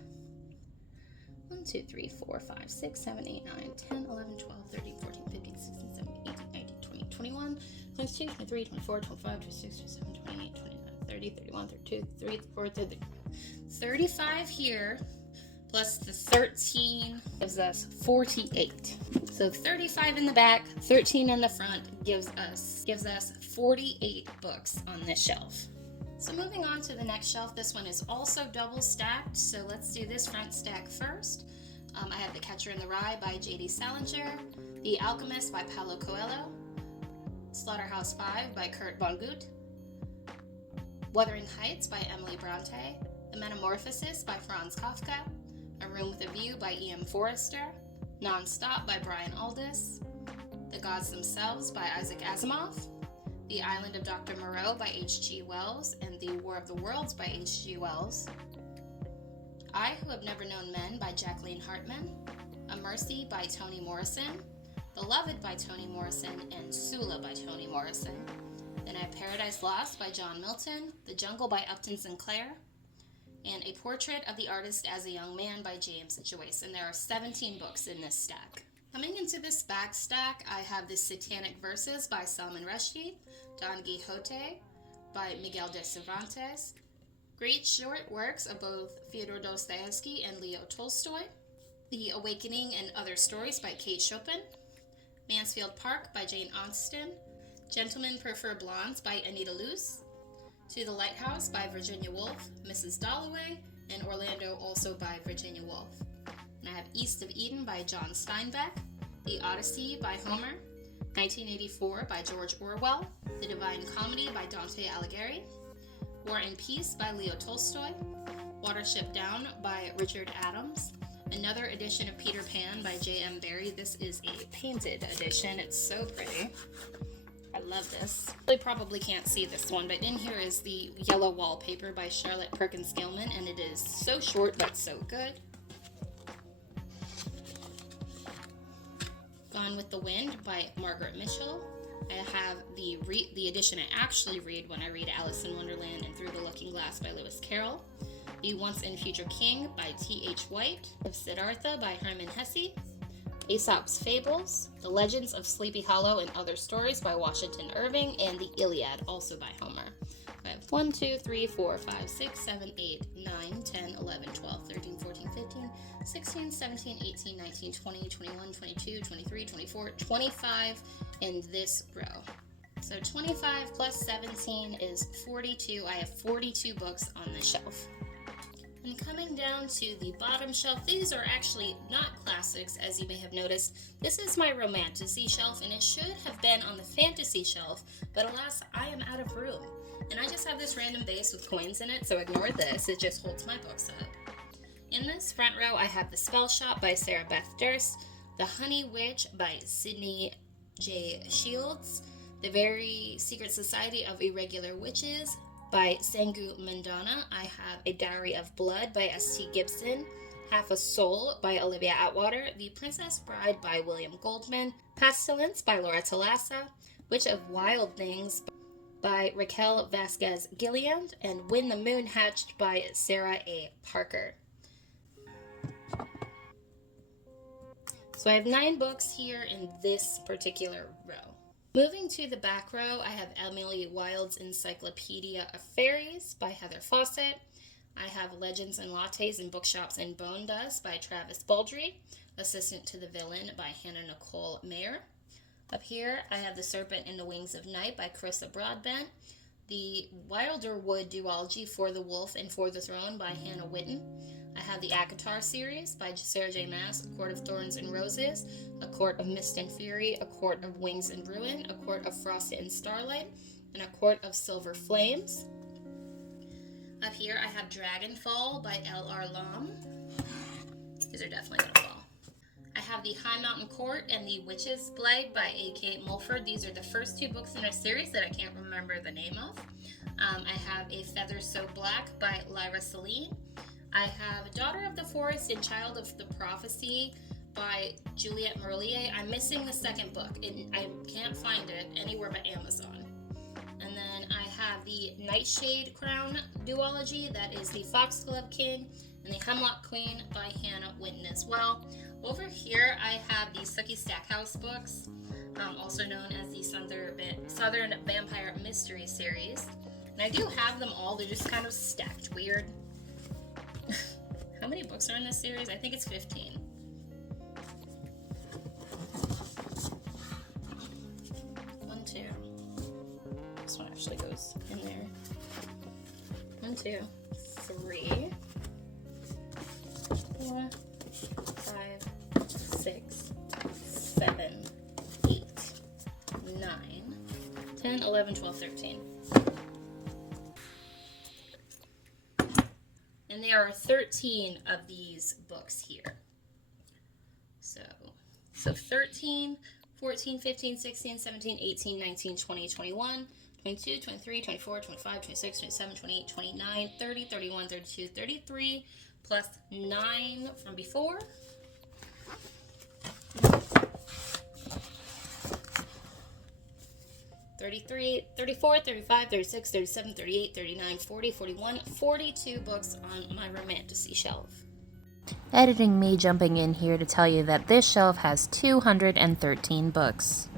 1, 2, 3, 4, 5, 6, 7, 8, 9, 10, 11, 12, 13, 14, 15, 16, 17, 18, 19, 20, 21, 22, 23, 24, 25, 26, 27, 28, 29, 30, 31, 32, 34, 35 here, plus the 13 gives us 48. So 35 in the back, 13 in the front gives us 48 books on this shelf. So moving on to the next shelf, this one is also double stacked, so let's do this front stack first. I have The Catcher in the Rye by J.D. Salinger, The Alchemist by Paulo Coelho, Slaughterhouse 5 by Kurt Vonnegut, Wuthering Heights by Emily Bronte, The Metamorphosis by Franz Kafka, A Room with a View by E.M. Forrester, Non-Stop by Brian Aldiss, The Gods Themselves by Isaac Asimov, The Island of Dr. Moreau by H.G. Wells, and The War of the Worlds by H.G. Wells, I Who Have Never Known Men by Jacqueline Hartman, A Mercy by Toni Morrison, Beloved by Toni Morrison, and Sula by Toni Morrison. Then I have Paradise Lost by John Milton, The Jungle by Upton Sinclair, and A Portrait of the Artist as a Young Man by James Joyce. And there are 17 books in this stack. Coming into this back stack, I have The Satanic Verses by Salman Rushdie, Don Quixote by Miguel de Cervantes, great short works of both Fyodor Dostoevsky and Leo Tolstoy, The Awakening and Other Stories by Kate Chopin, Mansfield Park by Jane Austen, Gentlemen Prefer Blondes by Anita Luce, To the Lighthouse by Virginia Woolf, Mrs. Dalloway, and Orlando also by Virginia Woolf. And I have East of Eden by John Steinbeck, The Odyssey by Homer, 1984 by George Orwell, The Divine Comedy by Dante Alighieri, War and Peace by Leo Tolstoy, Watership Down by Richard Adams, another edition of Peter Pan by J.M. Barrie. This is a painted edition. It's so pretty. I love this. You probably can't see this one, but in here is the yellow wallpaper by Charlotte Perkins Gilman, and it is so short but so good. Gone with the Wind by Margaret Mitchell. I have the edition I actually read when I read Alice in Wonderland and Through the Looking Glass by Lewis Carroll. The Once and Future King by T.H. White. Of Siddhartha by Hermann Hesse. Aesop's Fables, The Legends of Sleepy Hollow and Other Stories by Washington Irving, and The Iliad, also by Homer. I have 1, 2, 3, 4, 5, 6, 7, 8, 9, 10, 11, 12, 13, 14, 15, 16, 17, 18, 19, 20, 21, 22, 23, 24, 25 in this row. So 25 plus 17 is 42. I have 42 books on the shelf. And coming down to the bottom shelf, these are actually not classics, as you may have noticed. This is my romantasy shelf, and it should have been on the fantasy shelf, but alas, I am out of room. And I just have this random vase with coins in it, so ignore this, it just holds my books up. In this front row, I have The Spell Shop by Sarah Beth Durst, The Honey Witch by Sydney J. Shields, The Very Secret Society of Irregular Witches by Sangu Mandana. I have A Diary of Blood by S.T. Gibson. Half a Soul by Olivia Atwater. The Princess Bride by William Goldman. Pestilence by Laura Talassa. Witch of Wild Things by Raquel Vasquez Gilliand. And When the Moon Hatched by Sarah A. Parker. So I have 9 books here in this particular row. Moving to the back row, I have Emily Wilde's Encyclopedia of Fairies by Heather Fawcett. I have Legends and Lattes in Bookshops and Bone Dust by Travis Baldry. Assistant to the Villain by Hannah Nicole Mayer. Up here, I have The Serpent and the Wings of Night by Carissa Broadbent. The Wilderwood duology For the Wolf and For the Throne by Hannah Witten. I have the ACOTAR series by Sarah J. Maas, A Court of Thorns and Roses, A Court of Mist and Fury, A Court of Wings and Ruin, A Court of Frost and Starlight, and A Court of Silver Flames. Up here I have Dragonfall by L.R. Lam. These are definitely going to fall. I have the High Mountain Court and the Witch's Blade by A.K. Mulford. These are the first 2 books in a series that I can't remember the name of. I have A Feather So Black by Lyra Celine. I have Daughter of the Forest and Child of the Prophecy by Juliette Merlier. I'm missing the second book, and I can't find it anywhere but Amazon. And then I have the Nightshade Crown duology, that is the Foxglove King and the Hemlock Queen by Hannah Witten as well. Over here I have the Sookie Stackhouse books, also known as the Southern Vampire Mystery Series. And I do have them all, they're just kind of stacked weird. How many books are in this series? I think it's 15. One, two. This one actually goes in there. 1, 2, 3, 4, 5, 6, 7, 8, 9, 10, 11, 12, 13. And there are 13 of these books here. So 13, 14, 15, 16, 17, 18, 19, 20, 21, 22, 23, 24, 25, 26, 27, 28, 29, 30, 31, 32, 33, plus 9 from before. 33, 34, 35, 36, 37, 38, 39, 40, 41, 42 books on my Romantasy shelf. Editing me jumping in here to tell you that this shelf has 213 books.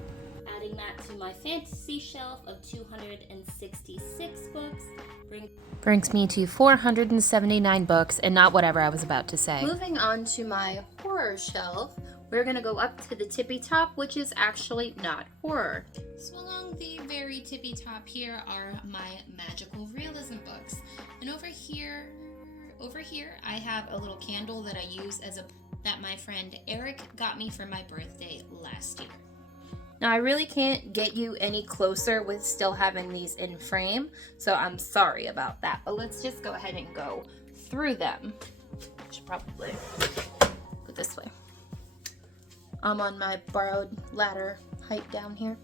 Adding that to my fantasy shelf of 266 books brings me to 479 books and not whatever I was about to say. Moving on to my horror shelf, we're going to go up to the tippy top, which is actually not horror. So along the very tippy top here are my magical realism books. And over here I have a little candle that I use that my friend Eric got me for my birthday last year. Now I really can't get you any closer with still having these in frame, so I'm sorry about that. But let's just go ahead and go through them. I should probably go this way. I'm on my borrowed ladder height down here.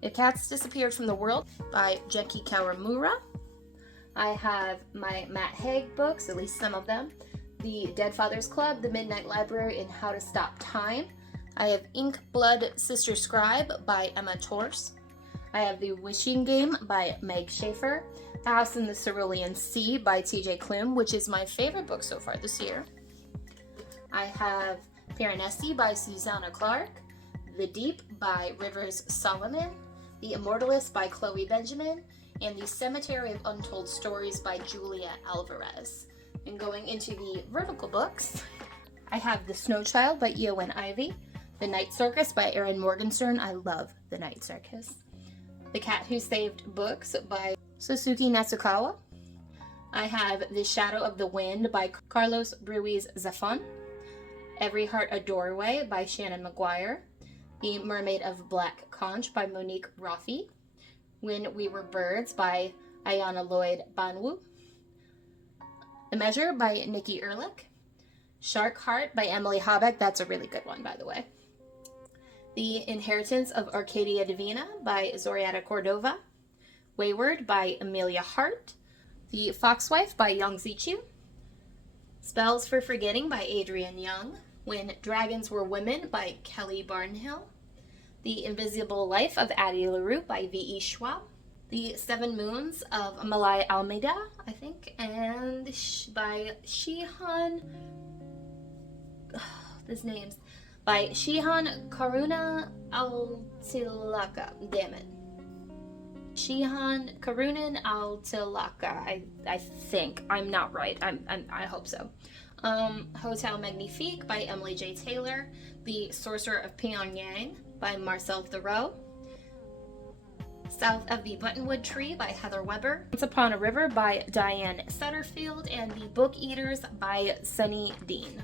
The Cats Disappeared from the World by Genki Kawamura. I have my Matt Haig books, at least some of them. The Dead Fathers Club, The Midnight Library, and How to Stop Time. I have Ink Blood Sister Scribe by Emma Torse. I have The Wishing Game by Meg Schaefer. The House in the Cerulean Sea by TJ Klum, which is my favorite book so far this year. I have Piranesi by Susanna Clark. The Deep by Rivers Solomon. The Immortalist by Chloe Benjamin. And The Cemetery of Untold Stories by Julia Alvarez. And going into the vertical books, I have The Snow Child by Eowyn Ivey. The Night Circus by Erin Morgenstern. I love The Night Circus. The Cat Who Saved Books by Suzuki Natsukawa. I have The Shadow of the Wind by Carlos Ruiz Zafón. Every Heart a Doorway by Shannon McGuire. The Mermaid of Black Conch by Monique Raffi. When We Were Birds by Ayana Lloyd Banwu. The Measure by Nikki Ehrlich. Shark Heart by Emily Habeck. That's a really good one, by the way. The Inheritance of Arcadia Divina by Zoriada Cordova, Wayward by Amelia Hart, The Foxwife by Yang Zichu, Spells for Forgetting by Adrienne Young, When Dragons Were Women by Kelly Barnhill, The Invisible Life of Addie LaRue by V.E. Schwab, The Seven Moons of Malaya Almeida, I think, and by Shihan, these names, by Shihan Karuna Altilaka, damn it. Shihan Karunan Altilaka, I think. I'm not right. I hope so. Hotel Magnifique by Emily J. Taylor. The Sorcerer of Pyongyang by Marcel Thoreau. South of the Buttonwood Tree by Heather Weber. Once Upon a River by Diane Sutterfield. And The Book Eaters by Sunny Dean.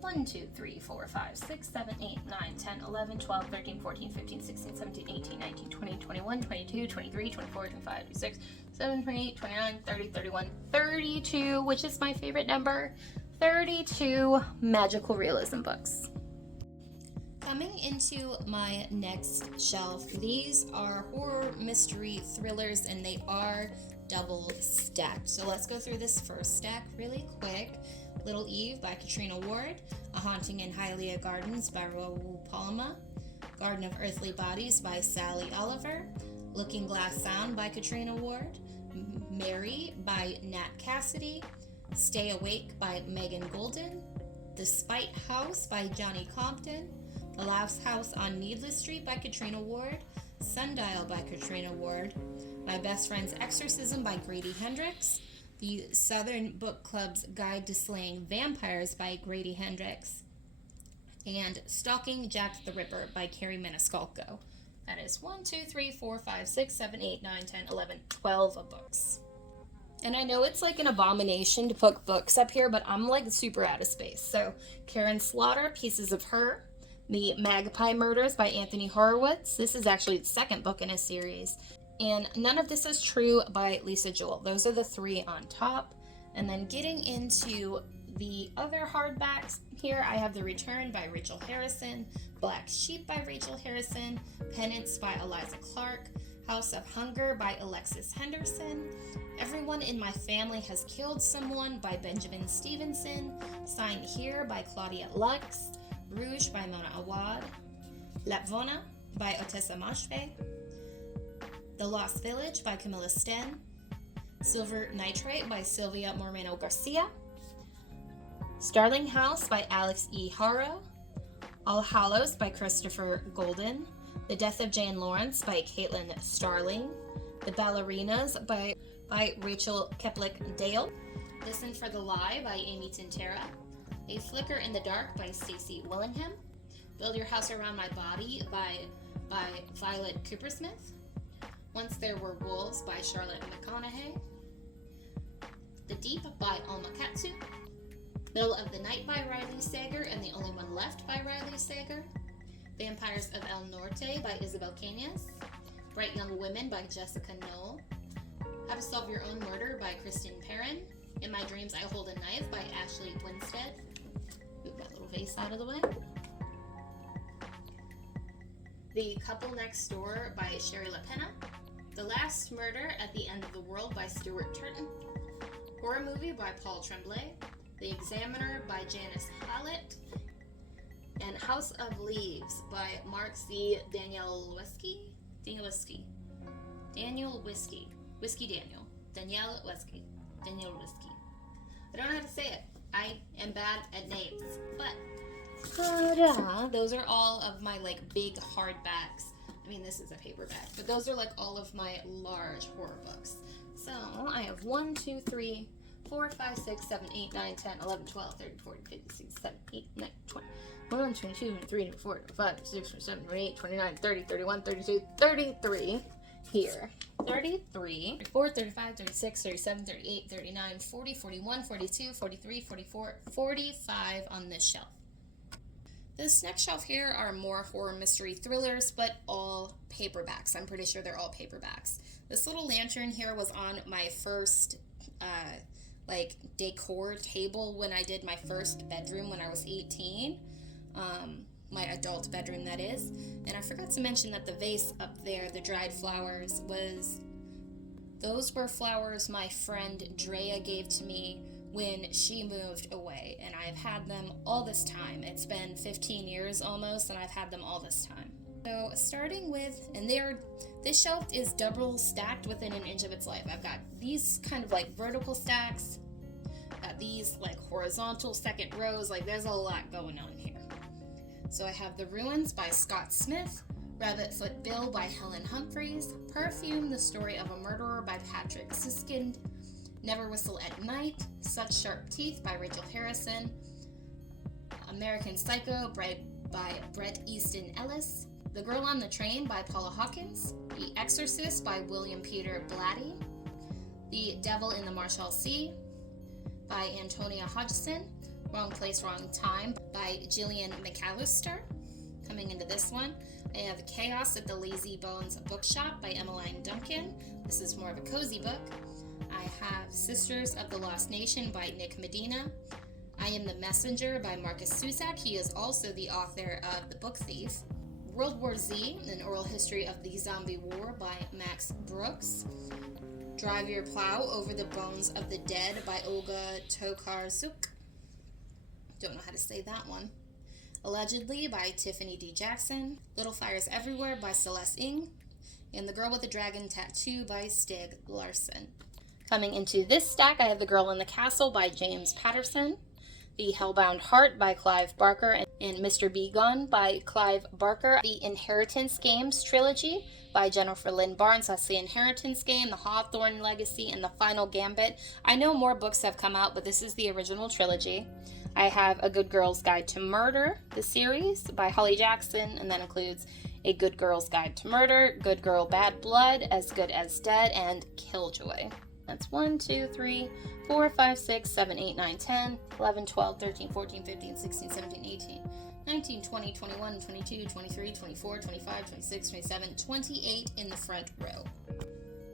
1, 2, 3, 4, 5, 6, 7, 8, 9, 10, 11, 12, 13, 14, 15, 16, 17, 18, 19, 20, 21, 22, 23, 24, 25, 26, 27, 28, 29, 30, 31, 32, which is my favorite number, 32 magical realism books. Coming into my next shelf, these are horror mystery thrillers and they are double stacked. So let's go through this first stack really quick. Little Eve by Katrina Ward, A Haunting in Hylia Gardens by Raoul Palma, Garden of Earthly Bodies by Sally Oliver, Looking Glass Sound by Katrina Ward, Mary by Nat Cassidy, Stay Awake by Megan Golden, The Spite House by Johnny Compton, The Last House on Needless Street by Katrina Ward, Sundial by Katrina Ward, My Best Friend's Exorcism by Grady Hendrix, The Southern Book Club's Guide to Slaying Vampires by Grady Hendrix, and Stalking Jack the Ripper by Carrie Maniscalco. That is 1, 2, 3, 4, 5, 6, 7, 8, 9, 10, 11, 12 books. And I know it's like an abomination to put books up here, but I'm like super out of space. So Karen Slaughter, Pieces of Her, The Magpie Murders by Anthony Horowitz. This is actually the second book in a series. And None of This Is True by Lisa Jewell. Those are the three on top. And then getting into the other hardbacks, here I have The Return by Rachel Harrison, Black Sheep by Rachel Harrison, Penance by Eliza Clark, House of Hunger by Alexis Henderson, Everyone in My Family Has Killed Someone by Benjamin Stevenson, Sign Here by Claudia Lux, Rouge by Mona Awad, Lapvona by Otessa Mashve, The Lost Village by Camilla Sten, Silver Nitrate by Sylvia Moreno Garcia, Starling House by Alex E. Haro, All Hallows by Christopher Golden, The Death of Jane Lawrence by Caitlin Starling, The Ballerinas by Rachel Keplick Dale, Listen for the Lie by Amy Tintera, A Flicker in the Dark by Stacey Willingham, Build Your House Around My Body by Violet Coopersmith, Once There Were Wolves by Charlotte McConaughey, The Deep by Alma Katsu, Middle of the Night by Riley Sager and The Only One Left by Riley Sager, Vampires of El Norte by Isabel Cañas, Bright Young Women by Jessica Knoll, How to Solve Your Own Murder by Kristen Perrin, In My Dreams I Hold a Knife by Ashley Winstead. Move that little vase out of the way. The Couple Next Door by Sherry LaPena, The Last Murder at the End of the World by Stuart Turton, Horror Movie by Paul Tremblay, The Examiner by Janice Hallett, and House of Leaves by Mark C. Daniel Whiskey. I don't know how to say it. I am bad at names, but those are all of my like big hardbacks. I mean, this is a paperback, but those are like all of my large horror books. So I have 1, 2, 3, 4, 5, 6, 7, 8, 9, 10, 11, 12, 13, 14, 15, 16, 17, 18, 19, 20, 21, 22, 23, 24, 25, 26, 27, 28, 29, 30, 31, 32, 33 here. 33, 34, 35, 36, 37, 38, 39, 40, 41, 42, 43, 44, 45 on this shelf. This next shelf here are more horror mystery thrillers, but all paperbacks. I'm pretty sure they're all paperbacks. This little lantern here was on my first decor table when I did my first bedroom when I was 18. my adult bedroom, that is. And I forgot to mention that the vase up there, the dried flowers, those were flowers my friend Drea gave to me when she moved away, and I've had them all this time. It's been 15 years almost, and I've had them all this time. So starting with, this shelf is double stacked within an inch of its life. I've got these kind of like vertical stacks, got these like horizontal second rows, like there's a lot going on here. So I have The Ruins by Scott Smith, Rabbit Foot Bill by Helen Humphreys, Perfume, The Story of a Murderer by Patrick Suskind, Never Whistle at Night, Such Sharp Teeth by Rachel Harrison, American Psycho by Bret Easton Ellis, The Girl on the Train by Paula Hawkins, The Exorcist by William Peter Blatty, The Devil in the Marshall Sea by Antonia Hodgson, Wrong Place, Wrong Time by Gillian McAllister. Coming into this one, I have Chaos at the Lazy Bones Bookshop by Emmeline Duncan. This is more of a cozy book. I have Sisters of the Lost Nation by Nick Medina. I Am the Messenger by Marcus Cusack. He is also the author of The Book Thief. World War Z, An Oral History of the Zombie War by Max Brooks. Drive Your Plow Over the Bones of the Dead by Olga Tokarczuk. Don't know how to say that one. Allegedly by Tiffany D. Jackson. Little Fires Everywhere by Celeste Ng. And The Girl with the Dragon Tattoo by Stig Larsson. Coming into this stack, I have The Girl in the Castle by James Patterson. The Hellbound Heart by Clive Barker and Mr. Be Gone by Clive Barker. The Inheritance Games trilogy by Jennifer Lynn Barnes. That's The Inheritance Game, The Hawthorne Legacy, and The Final Gambit. I know more books have come out, but this is the original trilogy. I have A Good Girl's Guide to Murder, the series by Holly Jackson, and that includes A Good Girl's Guide to Murder, Good Girl Bad Blood, As Good as Dead, and Killjoy. That's 1, 2, 3, 4, 5, 6, 7, 8, 9, 10, 11, 12, 13, 14, 15, 16, 17, 18, 19, 20, 21, 22, 23, 24, 25, 26, 27, 28 in the front row.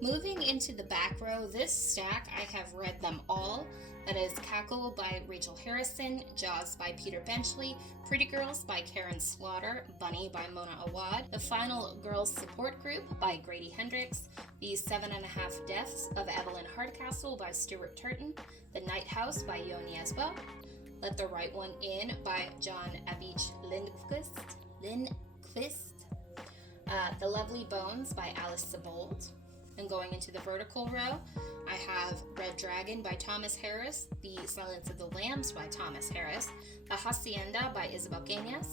Moving into the back row, this stack, I have read them all. That is Cackle by Rachel Harrison, Jaws by Peter Benchley, Pretty Girls by Karen Slaughter, Bunny by Mona Awad, The Final Girls Support Group by Grady Hendrix, The 7.5 Deaths of Evelyn Hardcastle by Stuart Turton, The Night House by Yoni Esbo, Let the Right One In by John Avich Lindqvist, The Lovely Bones by Alice Sebold. And going into the vertical row, I have Red Dragon by Thomas Harris, The Silence of the Lambs by Thomas Harris, The Hacienda by Isabel Cañas,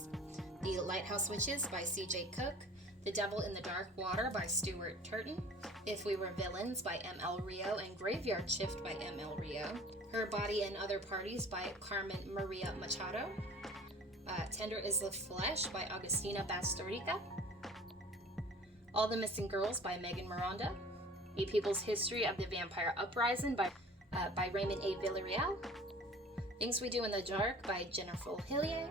The Lighthouse Witches by C.J. Cook, The Devil in the Dark Water by Stuart Turton, If We Were Villains by M.L. Rio, and Graveyard Shift by M.L. Rio, Her Body and Other Parties by Carmen Maria Machado, Tender is the Flesh by Agustina Bastorica, All the Missing Girls by Megan Miranda, A People's History of the Vampire Uprising by Raymond A. Villarreal, Things We Do in the Dark by Jennifer Hillier.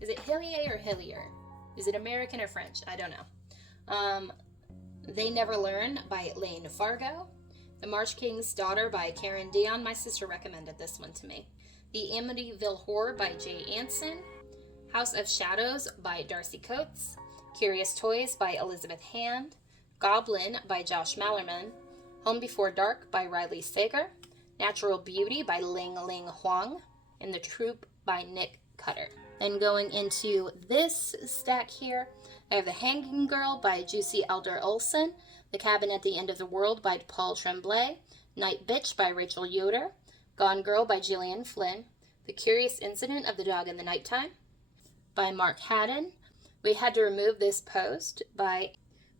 Is it Hillier or Hillier? Is it American or French? I don't know. They Never Learn by Lane Fargo, The Marsh King's Daughter by Karen Dion. My sister recommended this one to me. The Amityville Horror by Jay Anson, House of Shadows by Darcy Coates, Curious Toys by Elizabeth Hand, Goblin by Josh Mallerman, Home Before Dark by Riley Sager, Natural Beauty by Ling Ling Huang, and The Troop by Nick Cutter. And going into this stack here, I have The Hanging Girl by Juicy Elder Olson, The Cabin at the End of the World by Paul Tremblay, Night Bitch by Rachel Yoder, Gone Girl by Gillian Flynn, The Curious Incident of the Dog in the Nighttime by Mark Haddon, We Had to Remove This Post by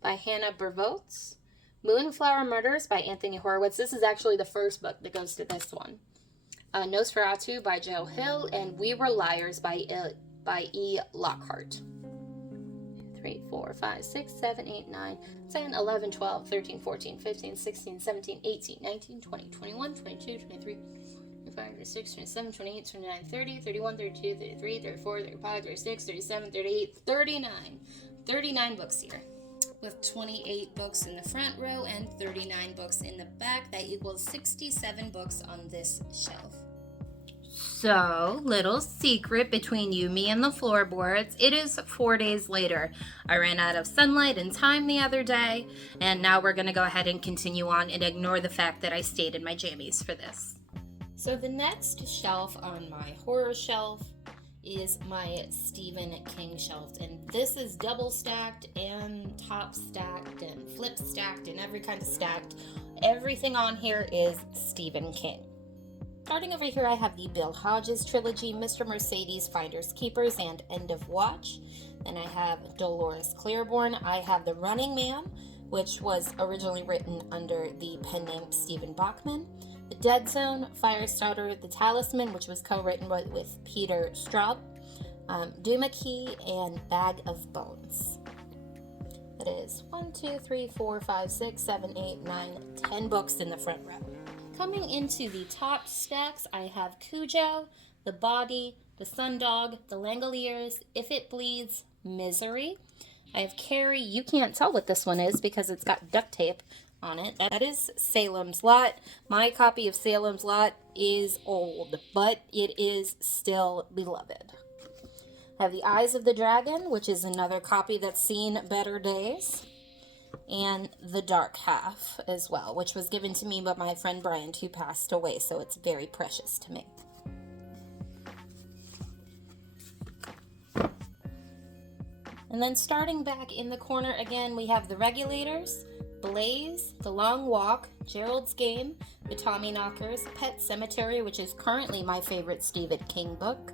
Hannah Bervoltz, Moonflower Murders by Anthony Horowitz. This is actually the first book that goes to this one. Nosferatu by Joe Hill, and We Were Liars by E. Lockhart. 3, 4, 5, 6, 7, 8, 9, 10, 11, 12, 13, 14, 15, 16, 17, 18, 19, 20, 21, 22, 23, 25, 26, 27, 28, 29, 30, 31, 32, 33, 34, 35, 36, 37, 38, 39. 39 books here. With 28 books in the front row and 39 books in the back, that equals 67 books on this shelf. So, little secret between you, me, and the floorboards, it is 4 days later. I ran out of sunlight and time the other day, and now we're going to go ahead and continue on and ignore the fact that I stayed in my jammies for this. So the next shelf on my horror shelf is my Stephen King shelf, and this is double stacked and top stacked and flip stacked and every kind of stacked. Everything on here is Stephen King. Starting over here, I have the Bill Hodges trilogy, Mr. Mercedes, Finders Keepers, and End of Watch. Then I have Dolores Claiborne. I have The Running Man, which was originally written under the pen name Stephen Bachman. The Dead Zone, Firestarter, The Talisman, which was co-written with Peter Straub. Doomakey, and Bag of Bones. That is 1, 2, 3, 4, 5, 6, 7, 8, 9, 10 books in the front row. Coming into the top stacks, I have Cujo, The Body, The Sundog, The Langoliers, If It Bleeds, Misery. I have Carrie. You can't tell what this one is because it's got duct tape on it. That is Salem's Lot. My copy of Salem's Lot is old, but it is still beloved. I have The Eyes of the Dragon, which is another copy that's seen better days. And The Dark Half as well, which was given to me by my friend Brian, who passed away, so it's very precious to me. And then starting back in the corner again, we have The Regulators, Blaze, The Long Walk, Gerald's Game, The Tommyknockers, Pet Sematary, which is currently my favorite Stephen King book,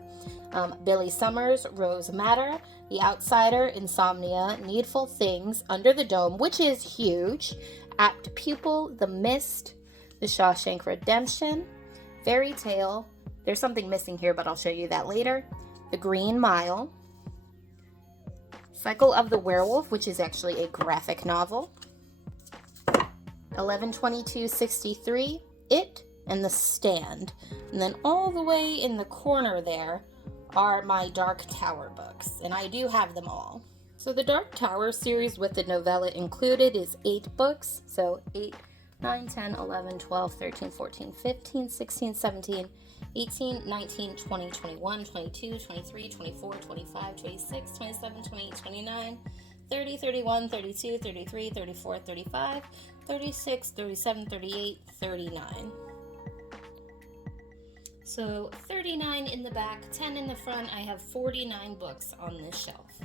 Billy Summers, Rose Madder, The Outsider, Insomnia, Needful Things, Under the Dome, which is huge, Apt Pupil, The Mist, The Shawshank Redemption, Fairy Tale, there's something missing here, but I'll show you that later, The Green Mile, Cycle of the Werewolf, which is actually a graphic novel, 11/22/63, It, and The Stand. And then all the way in the corner there are my Dark Tower books, and I do have them all. So the Dark Tower series with the novella included is 8 books, so 8, 9, 10, 11, 12, 13, 14, 15, 16, 17, 18, 19, 20, 21, 22, 23, 24, 25, 26, 27, 28, 29, 30, 31, 32, 33, 34, 35, 36, 37, 38, 39. So 39 in the back, 10 in the front. I have 49 books on this shelf.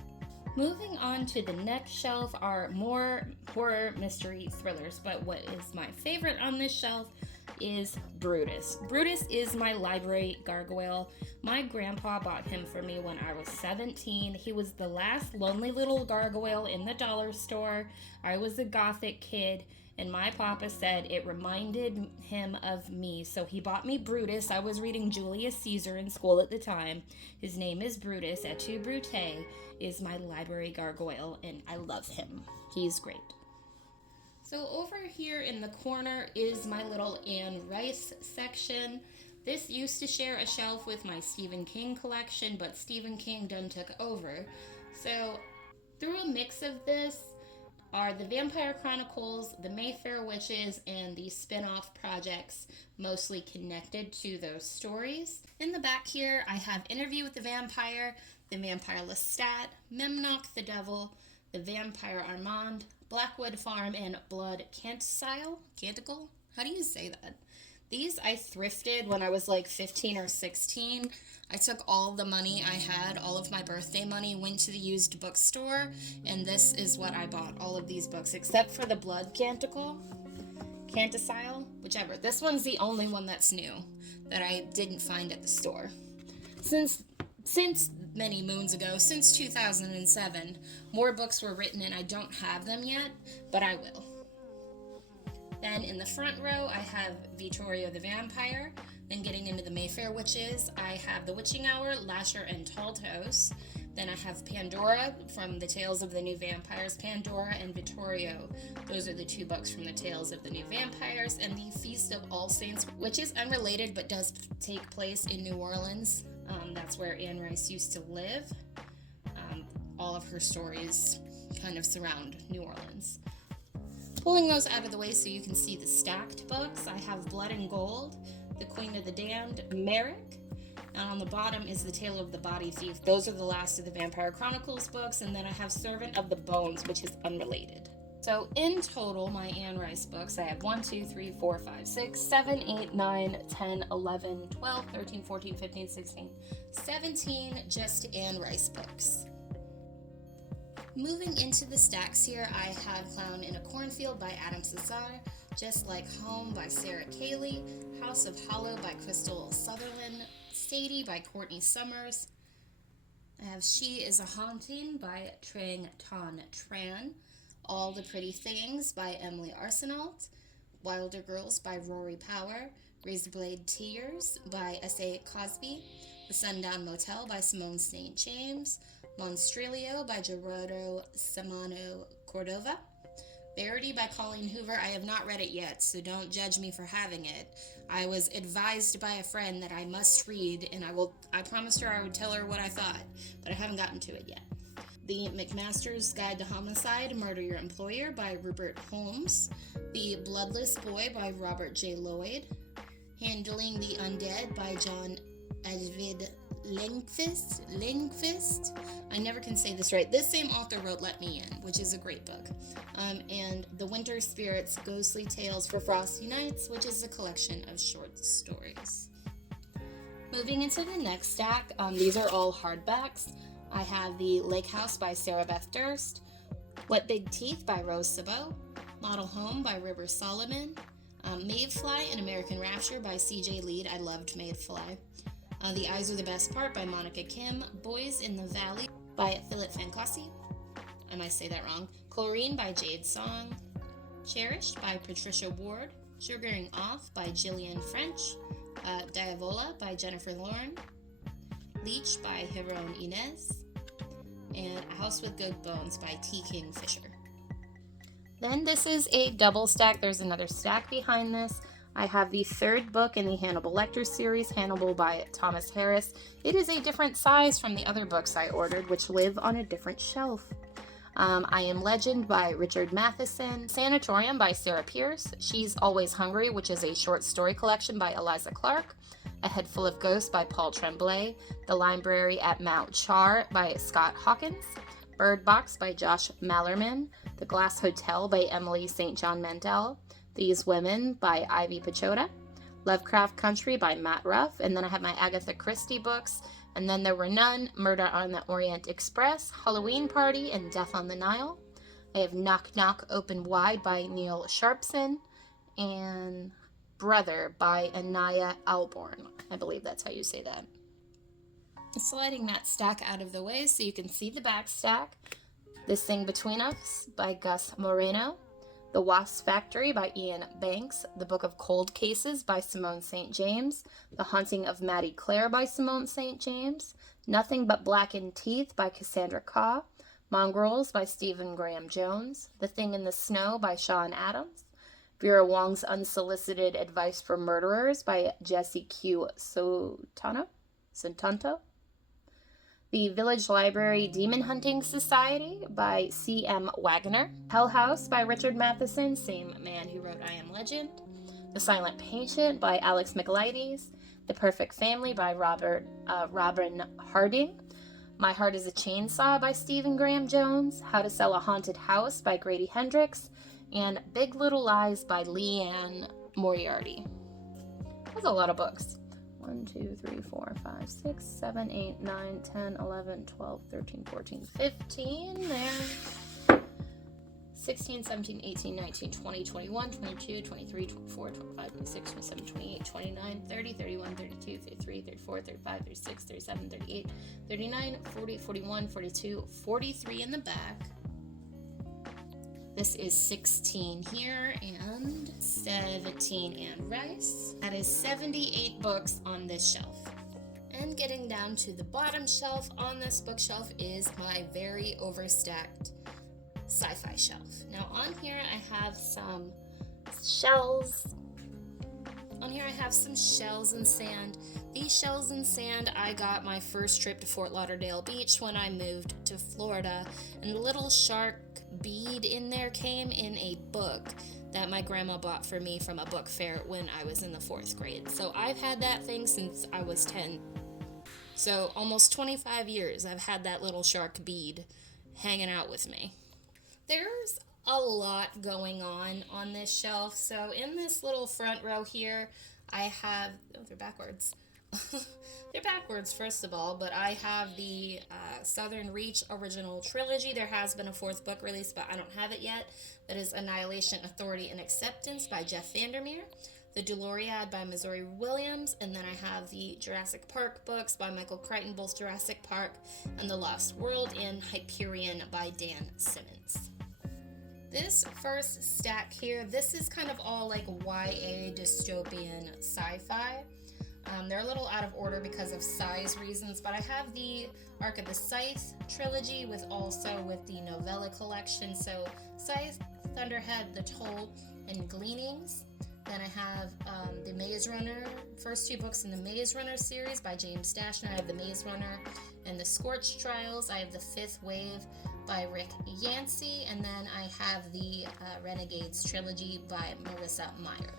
Moving on to the next shelf are more horror mystery thrillers, but what is my favorite on this shelf is Brutus. Brutus is my library gargoyle. My grandpa bought him for me when I was 17. He was the last lonely little gargoyle in the dollar store. I was a gothic kid, and my papa said it reminded him of me, so he bought me Brutus. I was reading Julius Caesar in school at the time. His name is Brutus. Et tu, Brute is my library gargoyle, and I love him. He's great. So over here in the corner is my little Anne Rice section. This used to share a shelf with my Stephen King collection, but Stephen King done took over. So through a mix of this are the Vampire Chronicles, the Mayfair Witches, and the spin-off projects mostly connected to those stories. In the back here, I have Interview with the Vampire Lestat, Memnoch the Devil, the Vampire Armand, Blackwood Farm, and Blood Canticle? How do you say that? These I thrifted when I was like 15 or 16. I took all the money I had, all of my birthday money, went to the used bookstore, and this is what I bought, all of these books, except for the Blood Canticile, whichever. This one's the only one that's new that I didn't find at the store. Since many moons ago, since 2007, more books were written and I don't have them yet, but I will. Then in the front row, I have Vittorio the Vampire. Then getting into the Mayfair Witches, I have The Witching Hour, Lasher, and Taltos. Then I have Pandora from the Tales of the New Vampires, Pandora and Vittorio. Those are the 2 books from the Tales of the New Vampires. And the Feast of All Saints, which is unrelated but does take place in New Orleans. That's where Anne Rice used to live. All of her stories kind of surround New Orleans. Pulling those out of the way so you can see the stacked books, I have Blood and Gold, The Queen of the Damned, Merrick, And on the bottom is The Tale of the Body Thief. Those are the last of the Vampire Chronicles books, and then I have Servant of the Bones, which is unrelated. So in total, my Anne Rice books, I have 1, 2, 3, 4, 5, 6, 7, 8, 9, 10, 11, 12, 13, 14, 15, 16, 17 just Anne Rice books. Moving into the stacks here, I have Clown in a Cornfield by Adam Samsara, Just Like Home by Sarah Cayley, House of Hollow by Crystal Sutherland, Sadie by Courtney Summers. I have She is a Haunting by Trang Ton Tran, All the Pretty Things by Emily Arsenault, Wilder Girls by Rory Power, Razorblade Tears by S.A. Cosby, The Sundown Motel by Simone St. James, Monstrilio by Gerardo Samano Cordova, Verity by Colleen Hoover. I have not read it yet, so don't judge me for having it. I was advised by a friend that I must read, and I promised her I would tell her what I thought, but I haven't gotten to it yet. The McMaster's Guide to Homicide, Murder Your Employer by Rupert Holmes, The Bloodless Boy by Robert J. Lloyd, Handling the Undead by John Ajvid Lindqvist. I never can say this right. This same author wrote Let Me In, which is a great book. And The Winter Spirits, Ghostly Tales for Frosty Nights, which is a collection of short stories. Moving into the next stack, these are all hardbacks. I have The Lake House by Sarah Beth Durst, What Big Teeth by Rose Sabot, Model Home by River Solomon, Mayfly and American Rapture by C.J. Lead. I loved Mayfly. The Eyes Are the Best Part by Monica Kim, Boys in the Valley by Philip Fancossi. I might say that wrong. Chlorine by Jade Song, Cherished by Patricia Ward, Sugaring Off by Gillian French, Diavola by Jennifer Lauren, Leech by Hiron Inez, and A House with Good Bones by T. King Fisher. Then this is a double stack. There's another stack behind this. I have the third book in the Hannibal Lecter series, Hannibal by Thomas Harris. It is a different size from the other books I ordered, which live on a different shelf. I Am Legend by Richard Matheson, Sanatorium by Sarah Pierce, She's Always Hungry, which is a short story collection by Eliza Clark, A Head Full of Ghosts by Paul Tremblay, The Library at Mount Char by Scott Hawkins, Bird Box by Josh Mallerman, The Glass Hotel by Emily St. John Mandel, These Women by Ivy Pachoda, Lovecraft Country by Matt Ruff, and then I have my Agatha Christie books, and then There Were None, Murder on the Orient Express, Halloween Party, and Death on the Nile. I have Knock Knock Open Wide by Neil Sharpson, and Brother by Anaya Alborn. I believe that's how you say that. Sliding that stack out of the way so you can see the back stack. This Thing Between Us by Gus Moreno, The Wasp Factory by Ian Banks, The Book of Cold Cases by Simone St. James, The Haunting of Maddie Clare by Simone St. James, Nothing But Blackened Teeth by Cassandra Kaw, Mongrels by Stephen Graham Jones, The Thing in the Snow by Sean Adams, Vera Wong's Unsolicited Advice for Murderers by Jesse Q. Santanto, The Village Library Demon Hunting Society by C.M. Wagner, Hell House by Richard Matheson, same man who wrote I Am Legend, The Silent Patient by Alex Michaelides, The Perfect Family by Robin Harding, My Heart is a Chainsaw by Stephen Graham Jones, How to Sell a Haunted House by Grady Hendrix, and Big Little Lies by Leanne Moriarty. That's a lot of books. 1, 2, 3, 4, 5, 6, 7, 8, 9, 10, 11, 12, 13, 14, 15. There. 16, 17, 18, 19, 20, 21, 22, 23, 24, 25, 26, 27, 28, 29, 30, 31, 32, 33, 34, 35, 36, 37, 38, 39, 40, 41, 42, 43 in the back. This is 16 here and 17 Anne Rice. That is 78 books on this shelf. And getting down to the bottom shelf on this bookshelf is my very overstacked sci-fi shelf. Now on here I have some shells. On here I have some shells and sand. These shells and sand I got my first trip to Fort Lauderdale Beach when I moved to Florida, and the little shark bead in there came in a book that my grandma bought for me from a book fair when I was in the 4th grade. So I've had that thing since I was 10. So almost 25 years I've had that little shark bead hanging out with me. There's a lot going on this shelf. So in this little front row here, I have, oh, they're backwards. They're backwards, first of all, but I have the Southern Reach original trilogy. There has been a fourth book released, but I don't have it yet. That is Annihilation, Authority, and Acceptance by Jeff Vandermeer. The Duloriad by Missouri Williams, and then I have the Jurassic Park books by Michael Crichton, both Jurassic Park and The Lost World, and Hyperion by Dan Simmons. This first stack here, this is kind of all like YA dystopian sci-fi. They're a little out of order because of size reasons, but I have the Ark of the Scythe trilogy with the novella collection. So Scythe, Thunderhead, The Toll, and Gleanings. Then I have the Maze Runner, first two books in the Maze Runner series by James Dashner. I have the Maze Runner and the Scorch Trials. I have the Fifth Wave by Rick Yancey. And then I have the Renegades trilogy by Marissa Meyer.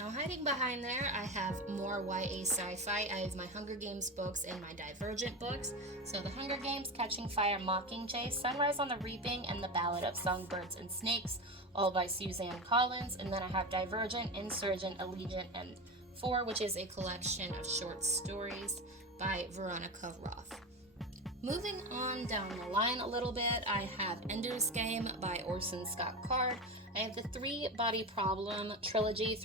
Now hiding behind there, I have more YA sci-fi. I have my Hunger Games books and my Divergent books. So the Hunger Games, Catching Fire, Mockingjay, Sunrise on the Reaping, and The Ballad of Songbirds and Snakes, all by Suzanne Collins. And then I have Divergent, Insurgent, Allegiant, and 4, which is a collection of short stories by Veronica Roth. Moving on down the line a little bit, I have Ender's Game by Orson Scott Card. I have the Three Body Problem trilogy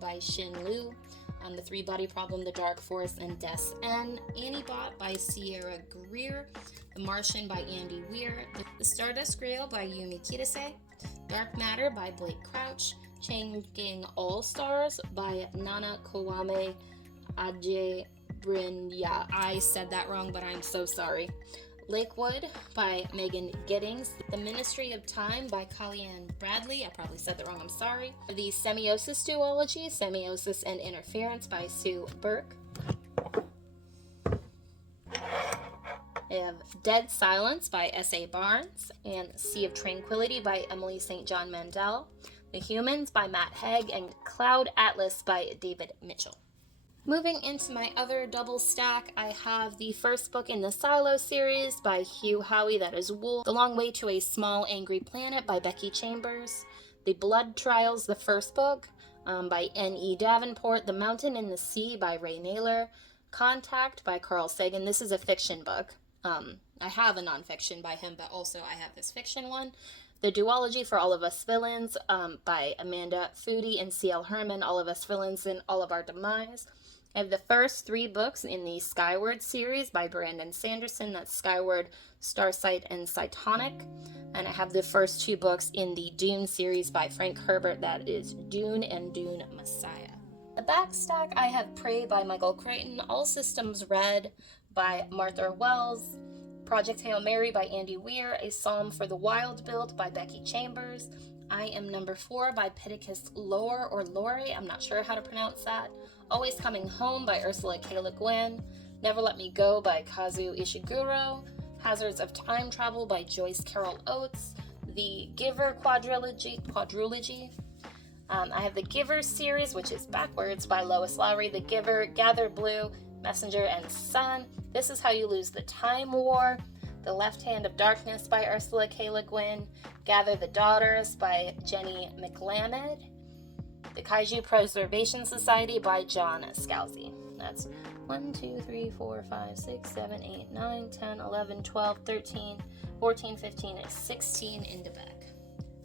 by Shin Liu. The Three Body Problem, The Dark Force, and Des N. Annie-Bot by Sierra Greer. The Martian by Andy Weir. The Stardust Grail by Yumi Kitase. Dark Matter by Blake Crouch. Changing All Stars by Nana Kawame Ajay Brinya. I said that wrong, but I'm so sorry. Lakewood by Megan Giddings. The Ministry of Time by Kellyanne Bradley. I probably said that wrong, I'm sorry. The Semiosis duology, Semiosis and Interference by Sue Burke. I have Dead Silence by S.A. Barnes and Sea of Tranquility by Emily St. John Mandel. The Humans by Matt Haig and Cloud Atlas by David Mitchell. Moving into my other double stack, I have the first book in the Silo series by Hugh Howey, that is Wolf. The Long Way to a Small Angry Planet by Becky Chambers. The Blood Trials, the first book, by N.E. Davenport. The Mountain in the Sea by Ray Naylor. Contact by Carl Sagan. This is a fiction book. I have a nonfiction by him, but also I have this fiction one. The Duology for All of Us Villains by Amanda Foody and C.L. Herman. All of Us Villains and All of Our Demise. I have the first 3 books in the Skyward series by Brandon Sanderson. That's Skyward, Starsight, and Cytonic. And I have the first 2 books in the Dune series by Frank Herbert. That is Dune and Dune Messiah. The back stack, I have Prey by Michael Crichton, All Systems Red by Martha Wells, Project Hail Mary by Andy Weir, A Psalm for the Wild Build by Becky Chambers, I Am Number 4 by Pittacus Lore or Lore, I'm not sure how to pronounce that, Always Coming Home by Ursula K. Le Guin, Never Let Me Go by Kazu Ishiguro, Hazards of Time Travel by Joyce Carol Oates, The Giver quadrilogy. I have the Giver series, which is backwards, by Lois Lowry, The Giver, Gather Blue, Messenger, and Sun. This Is How You Lose the Time War, The Left Hand of Darkness by Ursula K. Le Guin, Gather the Daughters by Jenny McLamid, The Kaiju Preservation Society by John Scalzi. That's 1, 2, 3, 4, 5, 6, 7, 8, 9, 10, 11, 12, 13, 14, 15, and 16 in the back.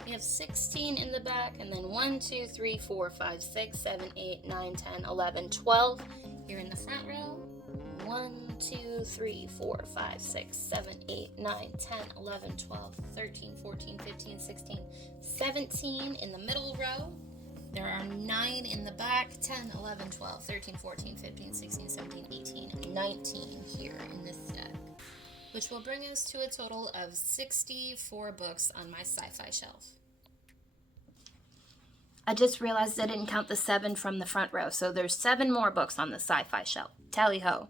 We have 16 in the back, and then 1, 2, 3, 4, 5, 6, 7, 8, 9, 10, 11, 12 here in the front row. 1, 2, 3, 4, 5, 6, 7, 8, 9, 10, 11, 12, 13, 14, 15, 16, 17 in the middle row. There are 9 in the back, 10, 11, 12, 13, 14, 15, 16, 17, 18, and 19 here in this stack, which will bring us to a total of 64 books on my sci-fi shelf. I just realized I didn't count the 7 from the front row, so there's 7 more books on the sci-fi shelf. Tally-ho.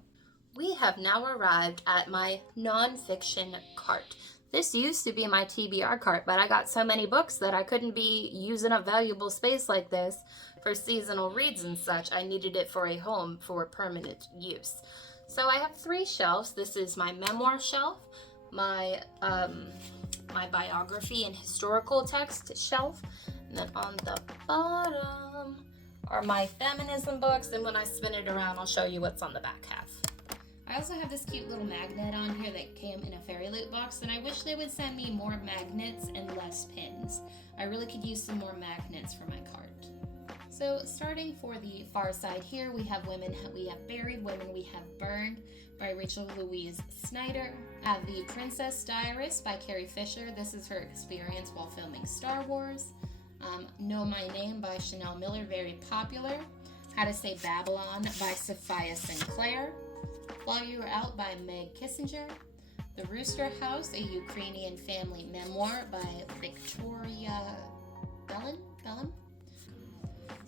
We have now arrived at my nonfiction cart. This used to be my TBR cart, but I got so many books that I couldn't be using up valuable space like this for seasonal reads and such. I needed it for a home for permanent use. So I have 3 shelves. This is my memoir shelf, my biography and historical text shelf, and then on the bottom are my feminism books, and when I spin it around, I'll show you what's on the back half. I also have this cute little magnet on here that came in a fairy loot box, and I wish they would send me more magnets and less pins. I really could use some more magnets for my cart. So starting for the far side here, we have women, we have buried, women we have burned by Rachel Louise Snyder. I have The Princess Diarist by Carrie Fisher. This is her experience while filming Star Wars. Know My Name by Chanel Miller, very popular. How to Say Babylon by Sophia Sinclair. While You Were Out by Meg Kissinger. The Rooster House, a Ukrainian family memoir by Victoria Bellin.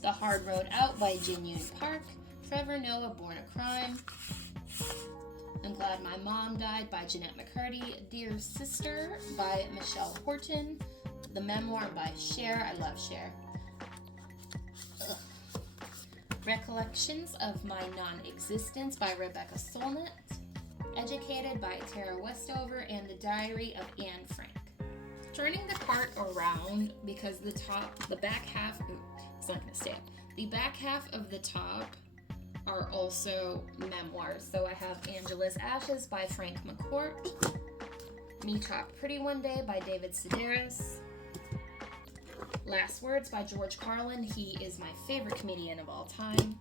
The Hard Road Out by Jin Yoon Park. Trevor Noah, Born a Crime. I'm Glad My Mom Died by Jeanette McCurdy. Dear Sister by Michelle Horton. The Memoir by Cher. I love Cher. Recollections of My Non-Existence by Rebecca Solnit. Educated by Tara Westover, and The Diary of Anne Frank. Turning the cart around because the back half, it's not going to stay up. The back half of the top are also memoirs. So I have Angela's Ashes by Frank McCourt. Me Talk Pretty One Day by David Sedaris. Last Words by George Carlin. He is my favorite comedian of all time.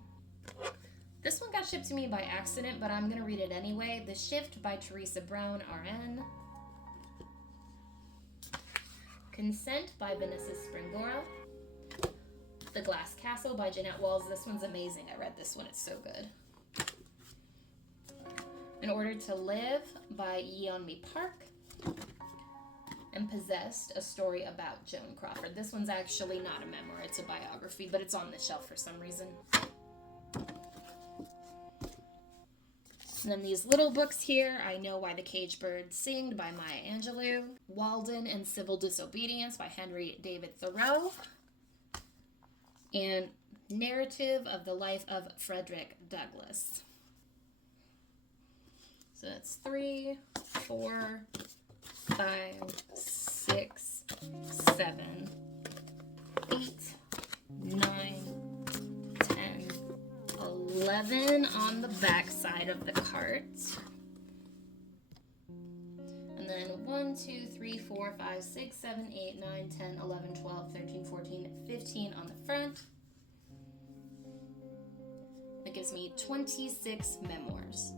This one got shipped to me by accident, but I'm going to read it anyway. The Shift by Teresa Brown, RN. Consent by Vanessa Springora. The Glass Castle by Jeanette Walls. This one's amazing. I read this one. It's so good. In Order to Live by Yeonmi Park. And Possessed, a story about Joan Crawford. This one's actually not a memoir. It's a biography, but it's on the shelf for some reason. And then these little books here, I Know Why the Caged Bird Sing by Maya Angelou. Walden and Civil Disobedience by Henry David Thoreau. And Narrative of the Life of Frederick Douglass. So that's 3, 4, 5, 6, 7, 8, 9, 10, 11 on the back side of the cart. And then 1, 2, 3, 4, 5, 6, 7, 8, 9, 10, 11, 12, 13, 14, 15 on the front. That gives me 26 memoirs.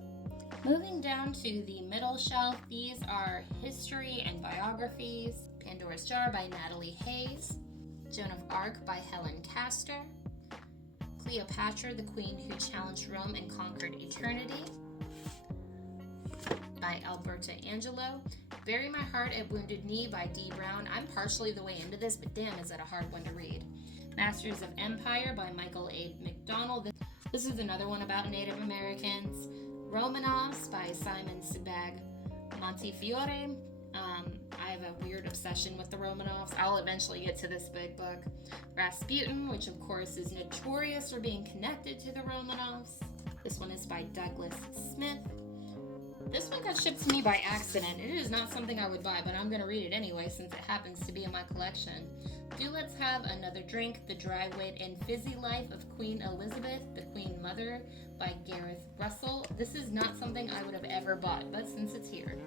Moving down to the middle shelf, these are history and biographies. Pandora's Jar by Natalie Hayes. Joan of Arc by Helen Castor. Cleopatra, the Queen Who Challenged Rome and Conquered Eternity by Alberta Angelo. Bury My Heart at Wounded Knee by Dee Brown. I'm partially the way into this, but damn, is that a hard one to read. Masters of Empire by Michael A. McDonald. This is another one about Native Americans. Romanovs by Simon Sebag Montefiore. I have a weird obsession with the Romanovs. I'll eventually get to this big book. Rasputin, which of course is notorious for being connected to the Romanovs. This one is by Douglas Smith. This one got shipped to me by accident. It is not something I would buy, but I'm going to read it anyway since it happens to be in my collection. Do Let's Have Another Drink, The Dry Wit and Fizzy Life of Queen Elizabeth, the Queen Mother by Gareth Russell. This is not something I would have ever bought, but since it's here.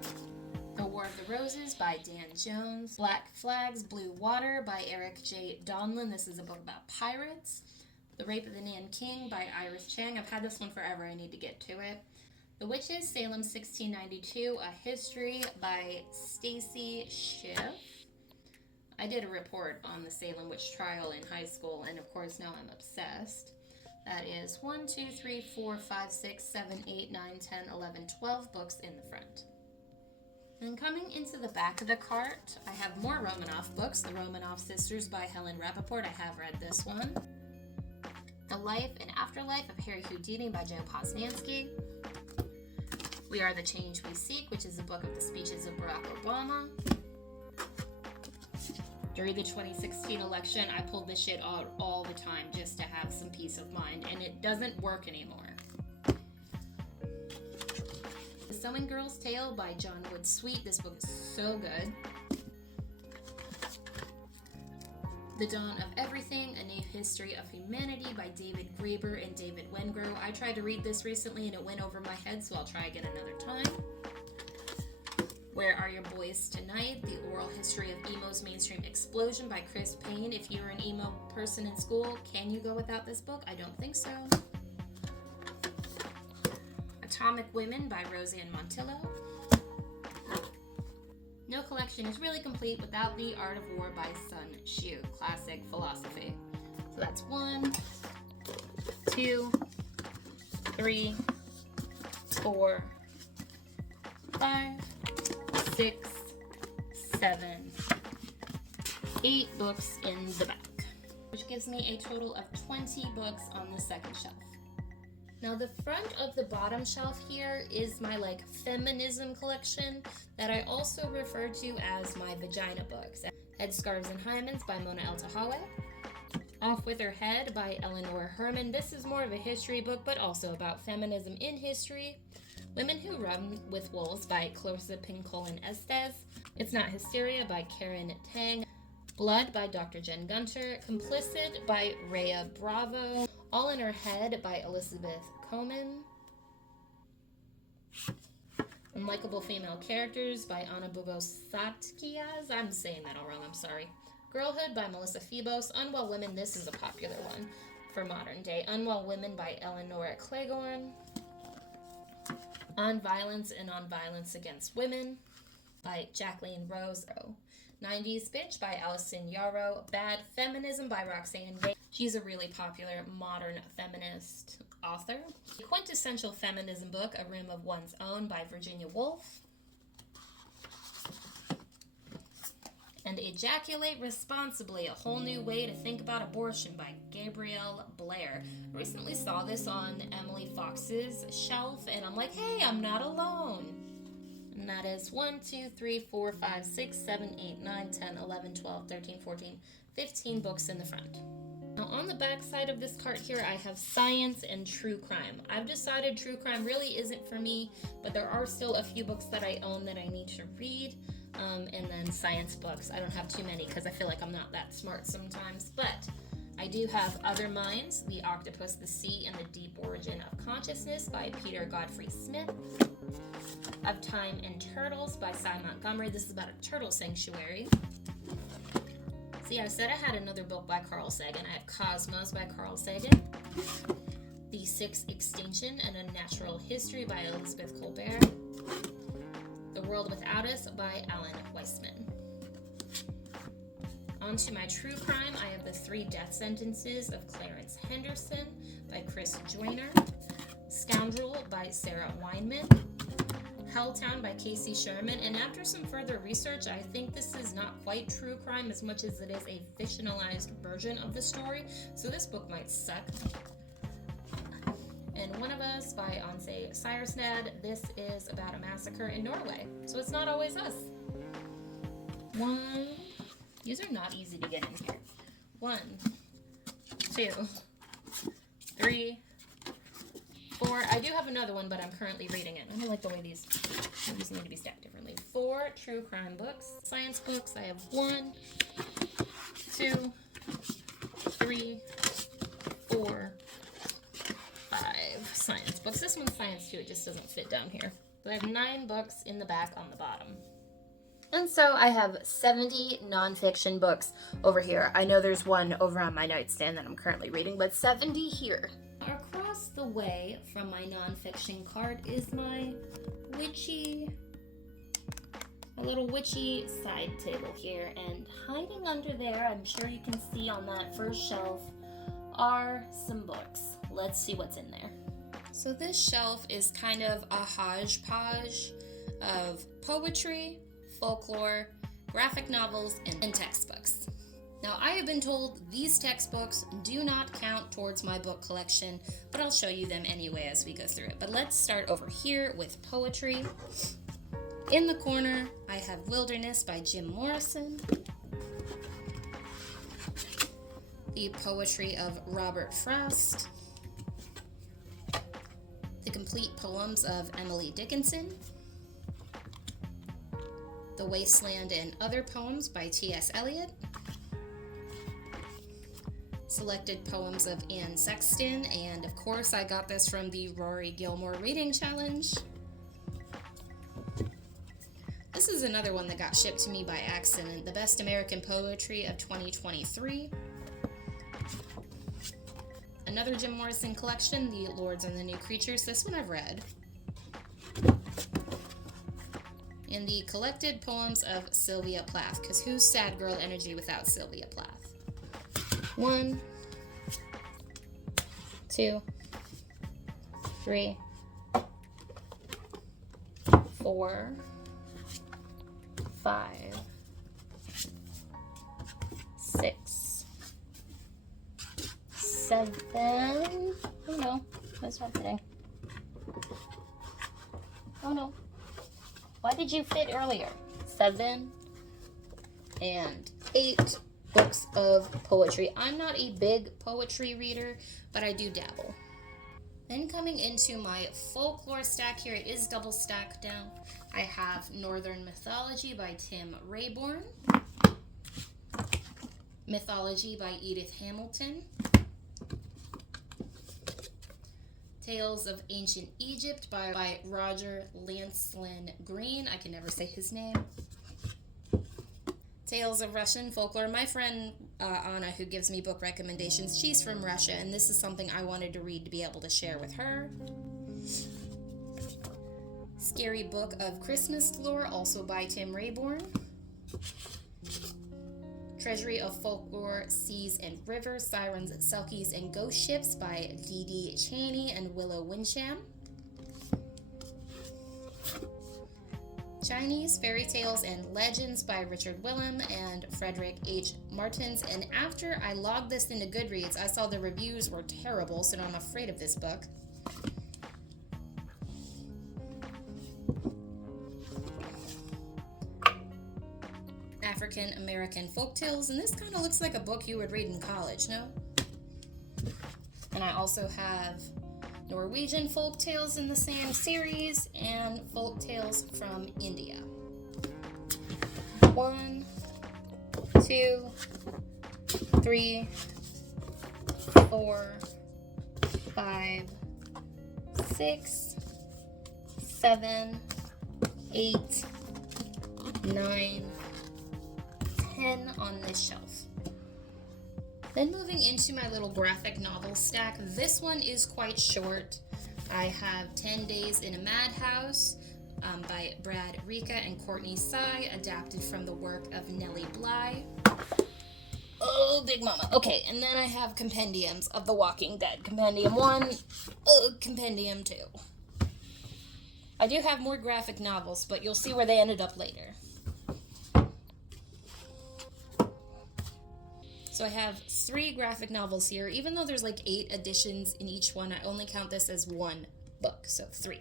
The War of the Roses by Dan Jones. Black Flags, Blue Water by Eric J. Donlin. This is a book about pirates. The Rape of the Nanking by Iris Chang. I've had this one forever. I need to get to it. The Witches, Salem 1692, A History by Stacy Schiff. I did a report on the Salem witch trial in high school, and of course now I'm obsessed. That is 1, 2, 3, 4, 5, 6, 7, 8, 9, 10, 11, 12 books in the front. And coming into the back of the cart, I have more Romanoff books. The Romanoff Sisters by Helen Rappaport. I have read this one. The Life and Afterlife of Harry Houdini by Joe Posnanski. We Are the Change We Seek, which is a book of the speeches of Barack Obama. During the 2016 election, I pulled this shit out all the time just to have some peace of mind, and it doesn't work anymore. Sewing Girl's Tale by John Wood Sweet. This book is so good. The Dawn of Everything, A New History of Humanity by David Graeber and David Wengrow. I tried to read this recently and it went over my head, so I'll try again another time. Where Are Your Boys Tonight? The Oral History of Emo's Mainstream Explosion by Chris Payne. If you're an emo person in school, can you go without this book? I don't think so. Atomic Women by Roseanne Montillo. No collection is really complete without The Art of War by Sun Tzu. Classic philosophy. So that's 1, 2, 3, 4, 5, 6, 7, 8 books in the back, which gives me a total of 20 books on the second shelf. Now the front of the bottom shelf here is my feminism collection that I also refer to as my vagina books. Headscarves and Hymens by Mona Eltahawy. Off with Her Head by Eleanor Herman. This is more of a history book, but also about feminism in history. Women Who Run with Wolves by Closa Pincolin Estes. It's Not Hysteria by Karen Tang. Blood by Dr. Jen Gunter. Complicit by Rhea Bravo. All in Her Head by Elizabeth Coleman. Unlikable Female Characters by Ana Bugos-Satkias. I'm saying that all wrong, I'm sorry. Girlhood by Melissa Phoebos. Unwell Women, this is a popular one for modern day. Unwell Women by Eleanor Claiborne. On Violence and on Violence Against Women by Jacqueline Rose. 90s Bitch by Alison Yarrow. Bad Feminism by Roxane Gay. She's a really popular modern feminist author. A quintessential feminism book, A Room of One's Own by Virginia Woolf. And Ejaculate Responsibly, A Whole New Way to Think About Abortion by Gabrielle Blair. I recently saw this on Emily Fox's shelf, and I'm like, hey, I'm not alone. And that is 1, 2, 3, 4, 5, 6, 7, 8, 9, 10, 11, 12, 13, 14, 15 books in the front. Now on the back side of this cart here, I have science and true crime. I've decided true crime really isn't for me, but there are still a few books that I own that I need to read. And then science books. I don't have too many because I feel like I'm not that smart sometimes, but I do have Other Minds, The Octopus, the Sea, and the Deep Origin of Consciousness by Peter Godfrey Smith. Of Time and Turtles by Cy Montgomery. This is about a turtle sanctuary. See, I said I had another book by Carl Sagan. I have Cosmos by Carl Sagan. The Sixth Extinction and A Natural History by Elizabeth Colbert. The World Without Us by Alan Weissman. On to my true crime, I have The 3 Death Sentences of Clarence Henderson by Chris Joyner. Scoundrel by Sarah Weinman. Helltown by Casey Sherman, and after some further research, I think this is not quite true crime as much as it is a fictionalized version of the story, so this book might suck. And One of Us by Anse Seiersnad. This is about a massacre in Norway, so it's not always us. These are not easy to get in here. 1, 2, 3, 4. I do have another one, but I'm currently reading it. I don't like the way these need to be stacked differently. 4 true crime books. Science books, I have 1, 2, 3, 4, 5 science books. This one's science too, it just doesn't fit down here. But I have 9 books in the back on the bottom. And so I have 70 nonfiction books over here. I know there's one over on my nightstand that I'm currently reading, but 70 here. Across the way from my nonfiction cart is my little witchy side table here, and hiding under there, I'm sure you can see on that first shelf, are some books. Let's see what's in there. So this shelf is kind of a hodgepodge of poetry, folklore, graphic novels, and textbooks. Now, I have been told these textbooks do not count towards my book collection, but I'll show you them anyway as we go through it. But let's start over here with poetry. In the corner, I have Wilderness by Jim Morrison, the poetry of Robert Frost, the complete poems of Emily Dickinson, The Wasteland and Other Poems by T.S. Eliot. Selected poems of Anne Sexton, and of course I got this from the Rory Gilmore Reading Challenge. This is another one that got shipped to me by accident, The Best American Poetry of 2023. Another Jim Morrison collection, The Lords and the New Creatures. This one I've read. And the collected poems of Sylvia Plath, because who's sad girl energy without Sylvia Plath? 1, 2, 3, 4, 5, 6, 7. Oh no, what's happening? Oh no. Why did you fit earlier? 7 and 8 books of poetry. I'm not a big poetry reader, but I do dabble. Then coming into my folklore stack here, it is double stacked now. I have Northern Mythology by Tim Rayborn, Mythology by Edith Hamilton, Tales of Ancient Egypt by Roger Lancelyn Green. I can never say his name. Tales of Russian Folklore. My friend Anna, who gives me book recommendations, she's from Russia, and this is something I wanted to read to be able to share with her. Scary Book of Christmas Lore, also by Tim Rayborn. Treasury of Folklore, Seas and Rivers, Sirens, Selkies, and Ghost Ships by D.D. Cheney and Willow Winsham. Chinese Fairy Tales and Legends by Richard Willem and Frederick H. Martins. And after I logged this into Goodreads, I saw the reviews were terrible, so now I'm afraid of this book. African American Folktales, and this kind of looks like a book you would read in college, no? And I also have Norwegian folk tales in the same series, and folk tales from India. 1, 2, 3, 4, 5, 6, 7, 8, 9, 10 on this shelf. Then moving into my little graphic novel stack, this one is quite short. I have 10 Days in a Madhouse by Brad Rika and Courtney Sy, adapted from the work of Nellie Bly. Oh, Big Mama. Okay, and then I have compendiums of The Walking Dead. Compendium 1, Compendium 2. I do have more graphic novels, but you'll see where they ended up later. So I have 3 graphic novels here. Even though there's like 8 editions in each one, I only count this as 1 book, so 3.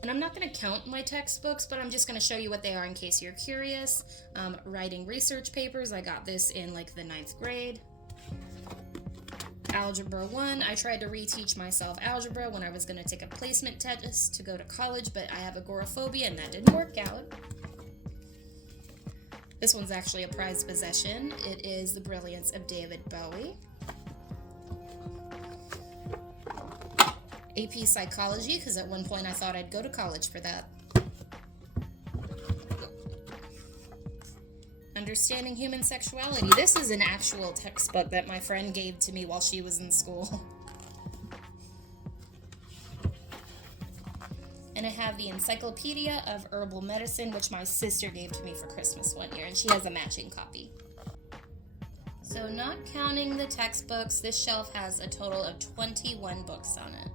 And I'm not going to count my textbooks, but I'm just going to show you what they are in case you're curious. Writing research papers, I got this in like the 9th grade. Algebra 1, I tried to reteach myself algebra when I was going to take a placement test to go to college, but I have agoraphobia and that didn't work out. This one's actually a prized possession. It is The Brilliance of David Bowie. AP Psychology, because at one point I thought I'd go to college for that. Understanding Human Sexuality. This is an actual textbook that my friend gave to me while she was in school. And I have the Encyclopedia of Herbal Medicine, which my sister gave to me for Christmas one year, and she has a matching copy. So not counting the textbooks, this shelf has a total of 21 books on it.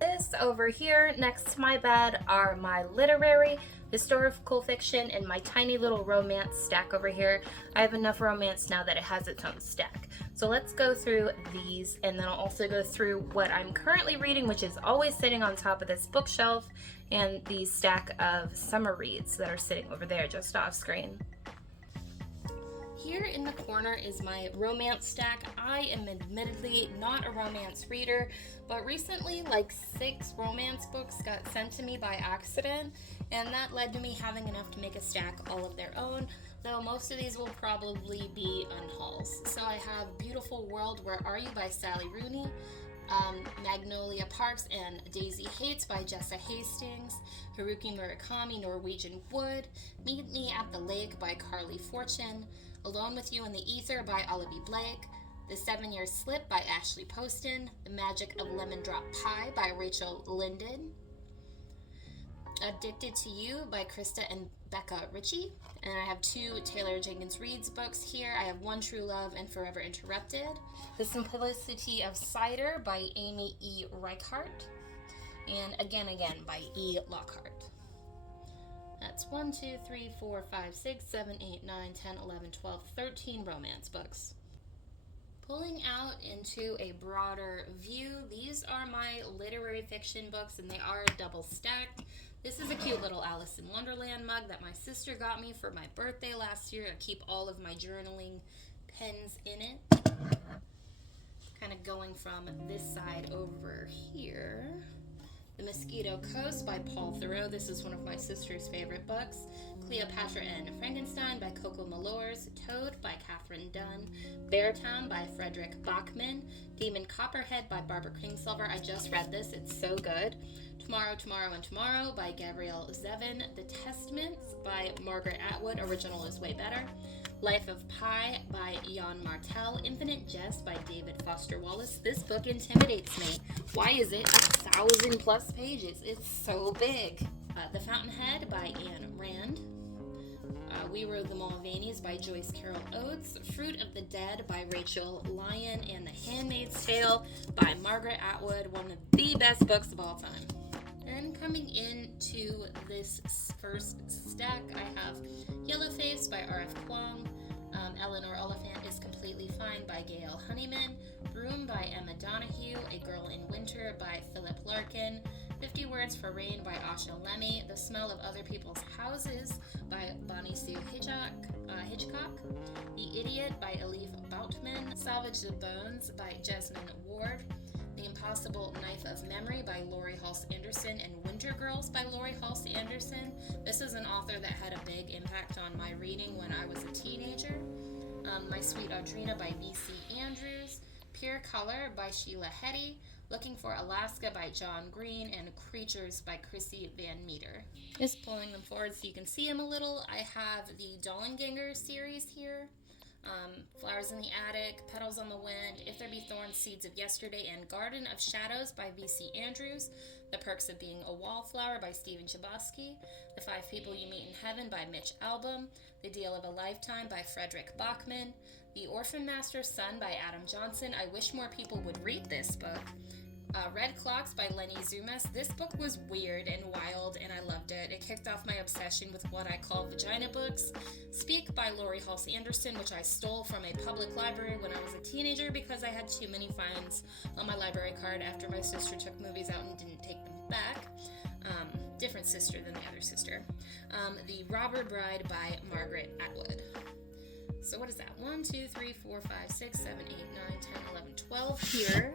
This over here next to my bed are my literary, historical fiction, and my tiny little romance stack over here. I have enough romance now that it has its own stack. So let's go through these, and then I'll also go through what I'm currently reading, which is always sitting on top of this bookshelf, and the stack of summer reads that are sitting over there just off screen. Here in the corner is my romance stack. I am admittedly not a romance reader, but recently like 6 romance books got sent to me by accident, And that led to me having enough to make a stack all of their own, though most of these will probably be unhauls. So I have Beautiful World, Where Are You by Sally Rooney, Magnolia Parks and Daisy Hates by Jessa Hastings, Haruki Murakami, Norwegian Wood, Meet Me at the Lake by Carly Fortune, Alone with You in the Ether by Olivia Blake, The 7-Year Slip by Ashley Poston, The Magic of Lemon Drop Pie by Rachel Linden, Addicted to You by Krista and Becca Ritchie. And I have 2 Taylor Jenkins Reid's books here. I have One True Love and Forever Interrupted. The Simplicity of Cider by Amy E. Reichart. And Again by E. Lockhart. That's 1, 2, 3, 4, 5, 6, 7, 8, 9, 10, 11, 12, 13 romance books. Pulling out into a broader view, these are my literary fiction books, and they are double stacked. This is a cute little Alice in Wonderland mug that my sister got me for my birthday last year. I keep all of my journaling pens in it. Kind of going from this side over here. The Mosquito Coast by Paul Theroux. This is one of my sister's favorite books. Cleopatra and Frankenstein by Coco Malors. Toad by Catherine Dunn. Beartown by Frederick Bachman. Demon Copperhead by Barbara Kingsolver. I just read this. It's so good. Tomorrow, Tomorrow, and Tomorrow by Gabrielle Zevin. The Testaments by Margaret Atwood. Original is way better. Life of Pi by Jan Martel. Infinite Jest by David Foster Wallace. This book intimidates me. Why is it 1,000+ pages? It's so big. The Fountainhead by Anne Rand. We Were the Mulvaneys by Joyce Carol Oates. Fruit of the Dead by Rachel Lyon. And The Handmaid's Tale by Margaret Atwood. One of the best books of all time. Then coming into this first stack, I have Yellowface by R.F. Kuang, Eleanor Oliphant is Completely Fine by Gail Honeyman, Broom by Emma Donoghue, A Girl in Winter by Philip Larkin, 50 Words for Rain by Asha Lemmy, The Smell of Other People's Houses by Bonnie Sue Hitchcock, The Idiot by Elif Boutman, Salvage the Bones by Jasmine Ward, The Impossible Knife of Memory by Laurie Halse Anderson, and Winter Girls by Laurie Halse Anderson. This is an author that had a big impact on my reading when I was a teenager. My Sweet Audrina by V.C. Andrews, Pure Color by Sheila Heti, Looking for Alaska by John Green, and Creatures by Chrissy Van Meter. Just pulling them forward so you can see them a little, I have the Dollenganger series here. Flowers in the Attic, Petals on the Wind, If There Be Thorns, Seeds of Yesterday, and Garden of Shadows by V.C. Andrews, The Perks of Being a Wallflower by Stephen Chbosky, The 5 People You Meet in Heaven by Mitch Albom, The Deal of a Lifetime by Frederick Bachman, The Orphan Master's Son by Adam Johnson. I wish more people would read this book. Red Clocks by Lenny Zumas. This book was weird and wild, and I loved it. It kicked off my obsession with what I call vagina books. Speak by Laurie Halse Anderson, which I stole from a public library when I was a teenager because I had too many fines on my library card after my sister took movies out and didn't take them back. Different sister than the other sister. The Robber Bride by Margaret Atwood. So what is that? 1, 2, 3, 4, 5, 6, 7, 8, 9, 10, 11, 12 here.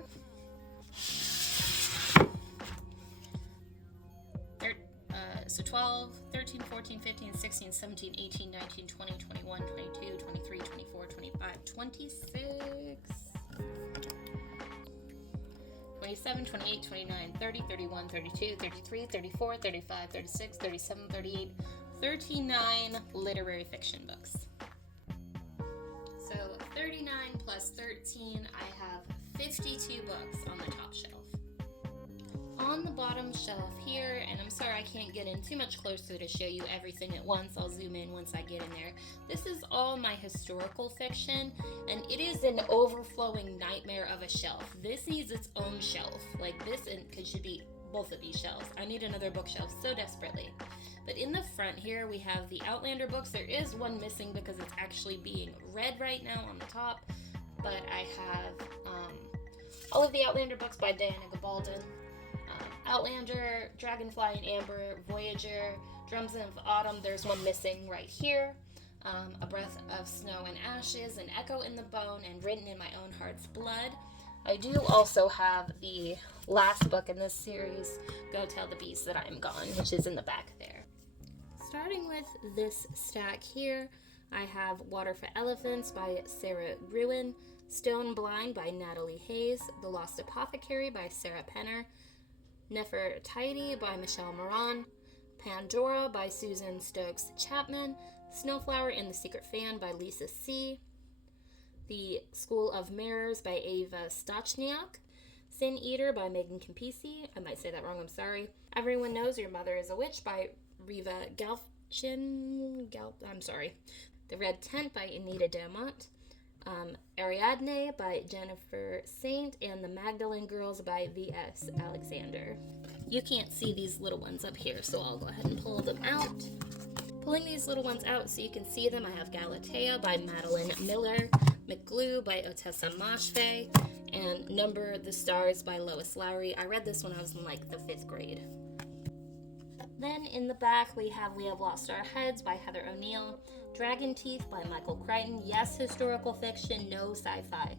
So 12, 13, 14, 15, 16, 17, 18, 19, 20, 21, 22, 23, 24, 25, 26, 27, 28, 29, 30, 31, 32, 33, 34, 35, 36, 37, 38, 39 literary fiction books. So 39 plus 13, I have 52 books on the top shelf. On the bottom shelf here, and I'm sorry I can't get in too much closer to show you everything at once, I'll zoom in once I get in there. This is all my historical fiction, and it is an overflowing nightmare of a shelf. This needs its own shelf, like this, and it should be both of these shelves. I need another bookshelf so desperately. But in the front here, we have the Outlander books. There is one missing because it's actually being read right now on the top, but I have all of the Outlander books by Diana Gabaldon. Outlander, Dragonfly and Amber, Voyager, Drums of Autumn, there's one missing right here, A Breath of Snow and Ashes, An Echo in the Bone, and Written in My Own Heart's Blood. I do also have the last book in this series, Go Tell the Bees That I Am Gone, which is in the back there. starting with this stack here, I have Water for Elephants by Sarah Gruen, Stone Blind by Natalie Hayes, The Lost Apothecary by Sarah Penner, Nefertiti by Michelle Moran, Pandora by Susan Stokes Chapman, Snowflower and the Secret Fan by Lisa C., The School of Mirrors by Ava Stochniak, Sin Eater by Megan Campisi, I might say that wrong, I'm sorry, Everyone Knows Your Mother is a Witch by Riva Galchin, I'm sorry, The Red Tent by Anita Damont, Ariadne by Jennifer Saint, and The Magdalene Girls by V.S. Alexander. You can't see these little ones up here, so I'll go ahead and pull them out. Pulling these little ones out so you can see them, I have Galatea by Madeline Miller, McGlue by Otessa Moshfegh, and Number the Stars by Lois Lowry. I read this when I was in like the 5th grade. Then in the back we have Lost Our Heads by Heather O'Neill, Dragon Teeth by Michael Crichton, yes, historical fiction, no sci-fi.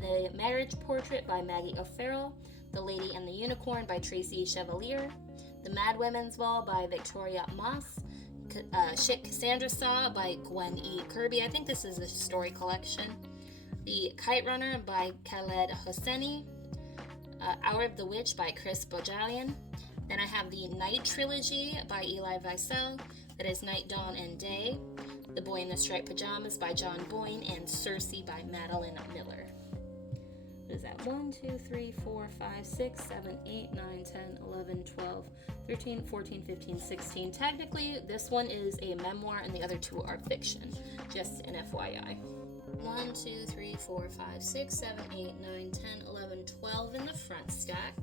The Marriage Portrait by Maggie O'Farrell, The Lady and the Unicorn by Tracy Chevalier, The Mad Women's Ball by Victoria Moss, Shit Cassandra Saw by Gwen E. Kirby, I think this is a story collection, The Kite Runner by Khaled Hosseini, Hour of the Witch by Chris Bojalian. Then I have the Night Trilogy by Eli Wiesel, that is Night, Dawn, and Day, The Boy in the Striped Pajamas by John Boyne, and Circe by Madeline Miller. What is that? 1, 2, 3, 4, 5, 6, 7, 8, 9, 10, 11, 12, 13, 14, 15, 16. Technically, this one is a memoir and the other two are fiction. Just an FYI. 1, 2, 3, 4, 5, 6, 7, 8, 9, 10, 11, 12 in the front stack.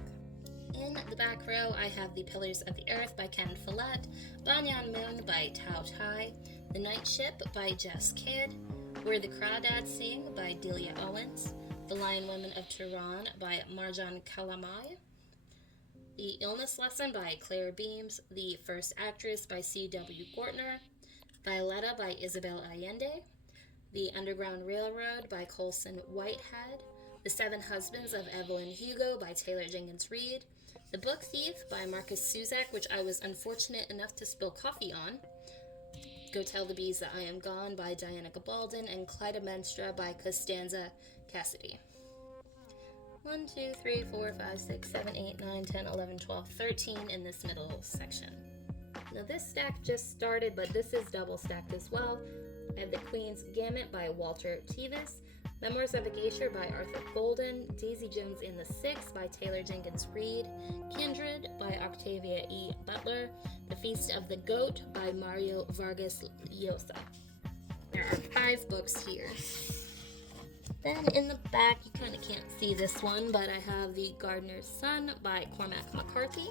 In the back row, I have The Pillars of the Earth by Ken Follett, Banyan Moon by Tao Tai, The Night Ship by Jess Kidd, Where the Crawdads Sing by Delia Owens, The Lion Women of Tehran by Marjan Kalamai, The Illness Lesson by Claire Beams, The First Actress by C.W. Gortner, Violetta by Isabel Allende, The Underground Railroad by Colson Whitehead, The Seven Husbands of Evelyn Hugo by Taylor Jenkins Reid, The Book Thief by Marcus Suzak, which I was unfortunate enough to spill coffee on, Go Tell the Bees That I Am Gone by Diana Gabaldon, and Clytemnestra by Costanza Cassidy. 1, 2, 3, 4, 5, 6, 7, 8, 9, 10, 11, 12, 13 in this middle section. Now this stack just started, but this is double stacked as well. I have The Queen's Gambit by Walter Tevis, Memoirs of a Geisha by Arthur Golden, Daisy Jones and the Six by Taylor Jenkins Reid, Kindred by Octavia E. Butler, The Feast of the Goat by Mario Vargas Llosa. There are 5 books here. Then in the back, you kind of can't see this one, but I have The Gardener's Son by Cormac McCarthy.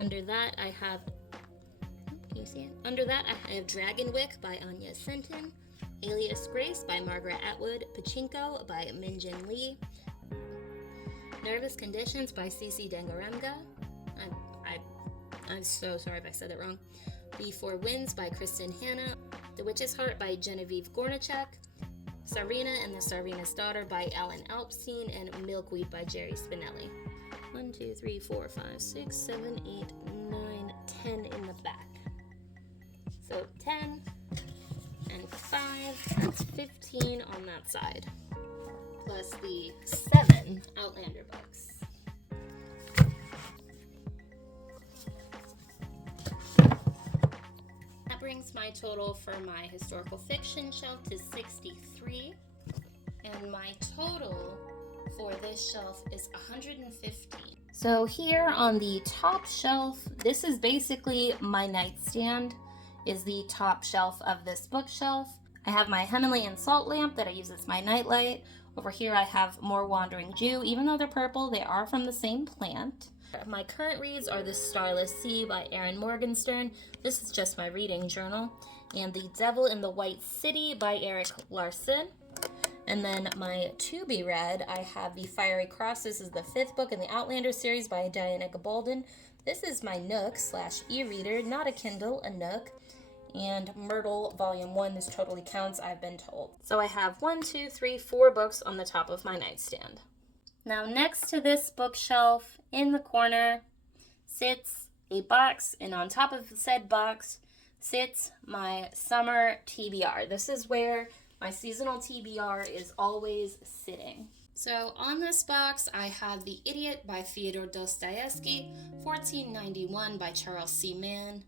Under that, I have, can you see it? Under that, I have Dragonwick by Anya Senton, Alias Grace by Margaret Atwood, Pachinko by Minjin Lee, Nervous Conditions by Cici Dangaremga, I'm so sorry if I said it wrong, The Four Winds by Kristen Hanna, The Witch's Heart by Genevieve Gornichek, Sarina and the Sarina's Daughter by Alan Alpstein, and Milkweed by Jerry Spinelli. 1, 2, 3, 4, 5, 6, 7, 8, 9, 10 in the back. So 10 and 5, that's 15 on that side, plus the 7 Outlander books. That brings my total for my historical fiction shelf to 63, and my total for this shelf is 115. So here on the top shelf, this is basically my nightstand, is the top shelf of this bookshelf. I have my Himalayan salt lamp that I use as my nightlight. Over here I have more Wandering Jew. Even though they're purple, they are from the same plant. My current reads are The Starless Sea by Erin Morgenstern. This is just my reading journal. And The Devil in the White City by Eric Larson. And then my to be read, I have The Fiery Cross. This is the 5th book in the Outlander series by Diana Gabaldon. This is my Nook / e-reader, not a Kindle, a Nook. And Myrtle Volume 1, this totally counts, I've been told. So I have 1, 2, 3, 4 books on the top of my nightstand. Now next to this bookshelf, in the corner, sits a box, and on top of said box sits my summer TBR. This is where my seasonal TBR is always sitting. So on this box, I have The Idiot by Fyodor Dostoevsky, 1491 by Charles C. Mann,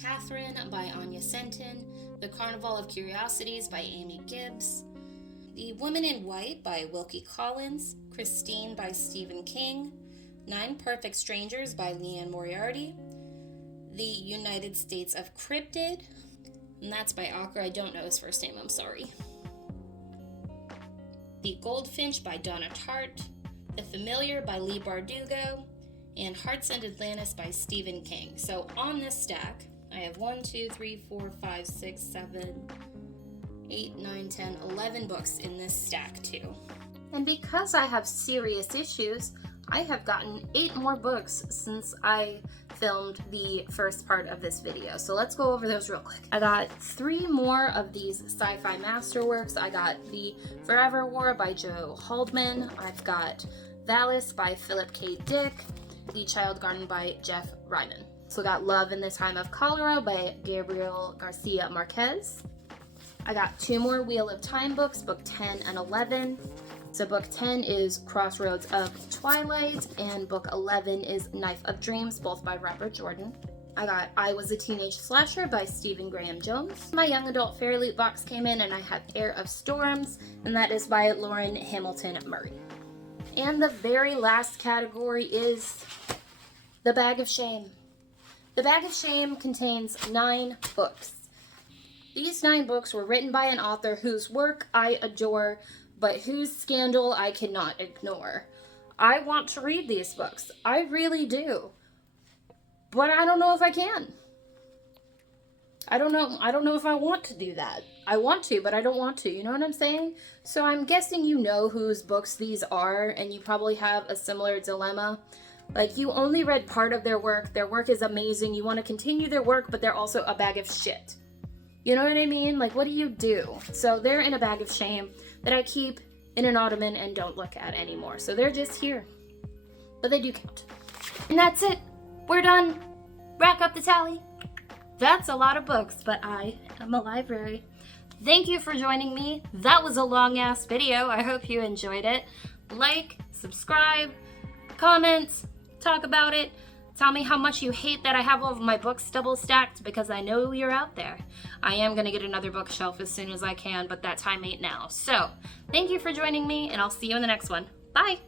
Catherine by Anya Sentin, The Carnival of Curiosities by Amy Gibbs, The Woman in White by Wilkie Collins, Christine by Stephen King, 9 Perfect Strangers by Leanne Moriarty, The United States of Cryptid, and that's by Akra. I don't know his first name, I'm sorry. The Goldfinch by Donna Tartt, The Familiar by Leigh Bardugo, and Hearts and Atlantis by Stephen King. So on this stack, I have 1, 2, 3, 4, 5, 6, 7, 8, 9, 10, 11 books in this stack too. And because I have serious issues, I have gotten 8 more books since I filmed the first part of this video. So let's go over those real quick. I got 3 more of these sci-fi masterworks. I got The Forever War by Joe Haldeman. I've got Valis by Philip K. Dick. The Child Garden by Jeff Ryman. So got Love in the Time of Cholera by Gabriel Garcia Marquez. I got 2 more Wheel of Time books, book 10 and 11. So book 10 is Crossroads of Twilight, and book 11 is Knife of Dreams, both by Robert Jordan. I got I Was a Teenage Slasher by Stephen Graham Jones. My young adult fairy loot box came in, and I have Air of Storms, and that is by Lauren Hamilton Murray. And the very last category is The Bag of Shame. The Bag of Shame contains 9 books. These 9 books were written by an author whose work I adore, but whose scandal I cannot ignore. I want to read these books. I really do. But I don't know if I can. I don't know if I want to do that. I want to, but I don't want to. You know what I'm saying? So I'm guessing you know whose books these are, and you probably have a similar dilemma. Like, you only read part of their work. Their work is amazing. You want to continue their work, but they're also a bag of shit. You know what I mean? Like, what do you do? So they're in a bag of shame that I keep in an ottoman and don't look at anymore. So they're just here. But they do count. And that's it. We're done. Rack up the tally. That's a lot of books, but I am a library. Thank you for joining me. That was a long-ass video. I hope you enjoyed it. Like, subscribe, comment, talk about it. Tell me how much you hate that I have all of my books double stacked, because I know you're out there. I am going to get another bookshelf as soon as I can, but that time ain't now. So, thank you for joining me, and I'll see you in the next one. Bye!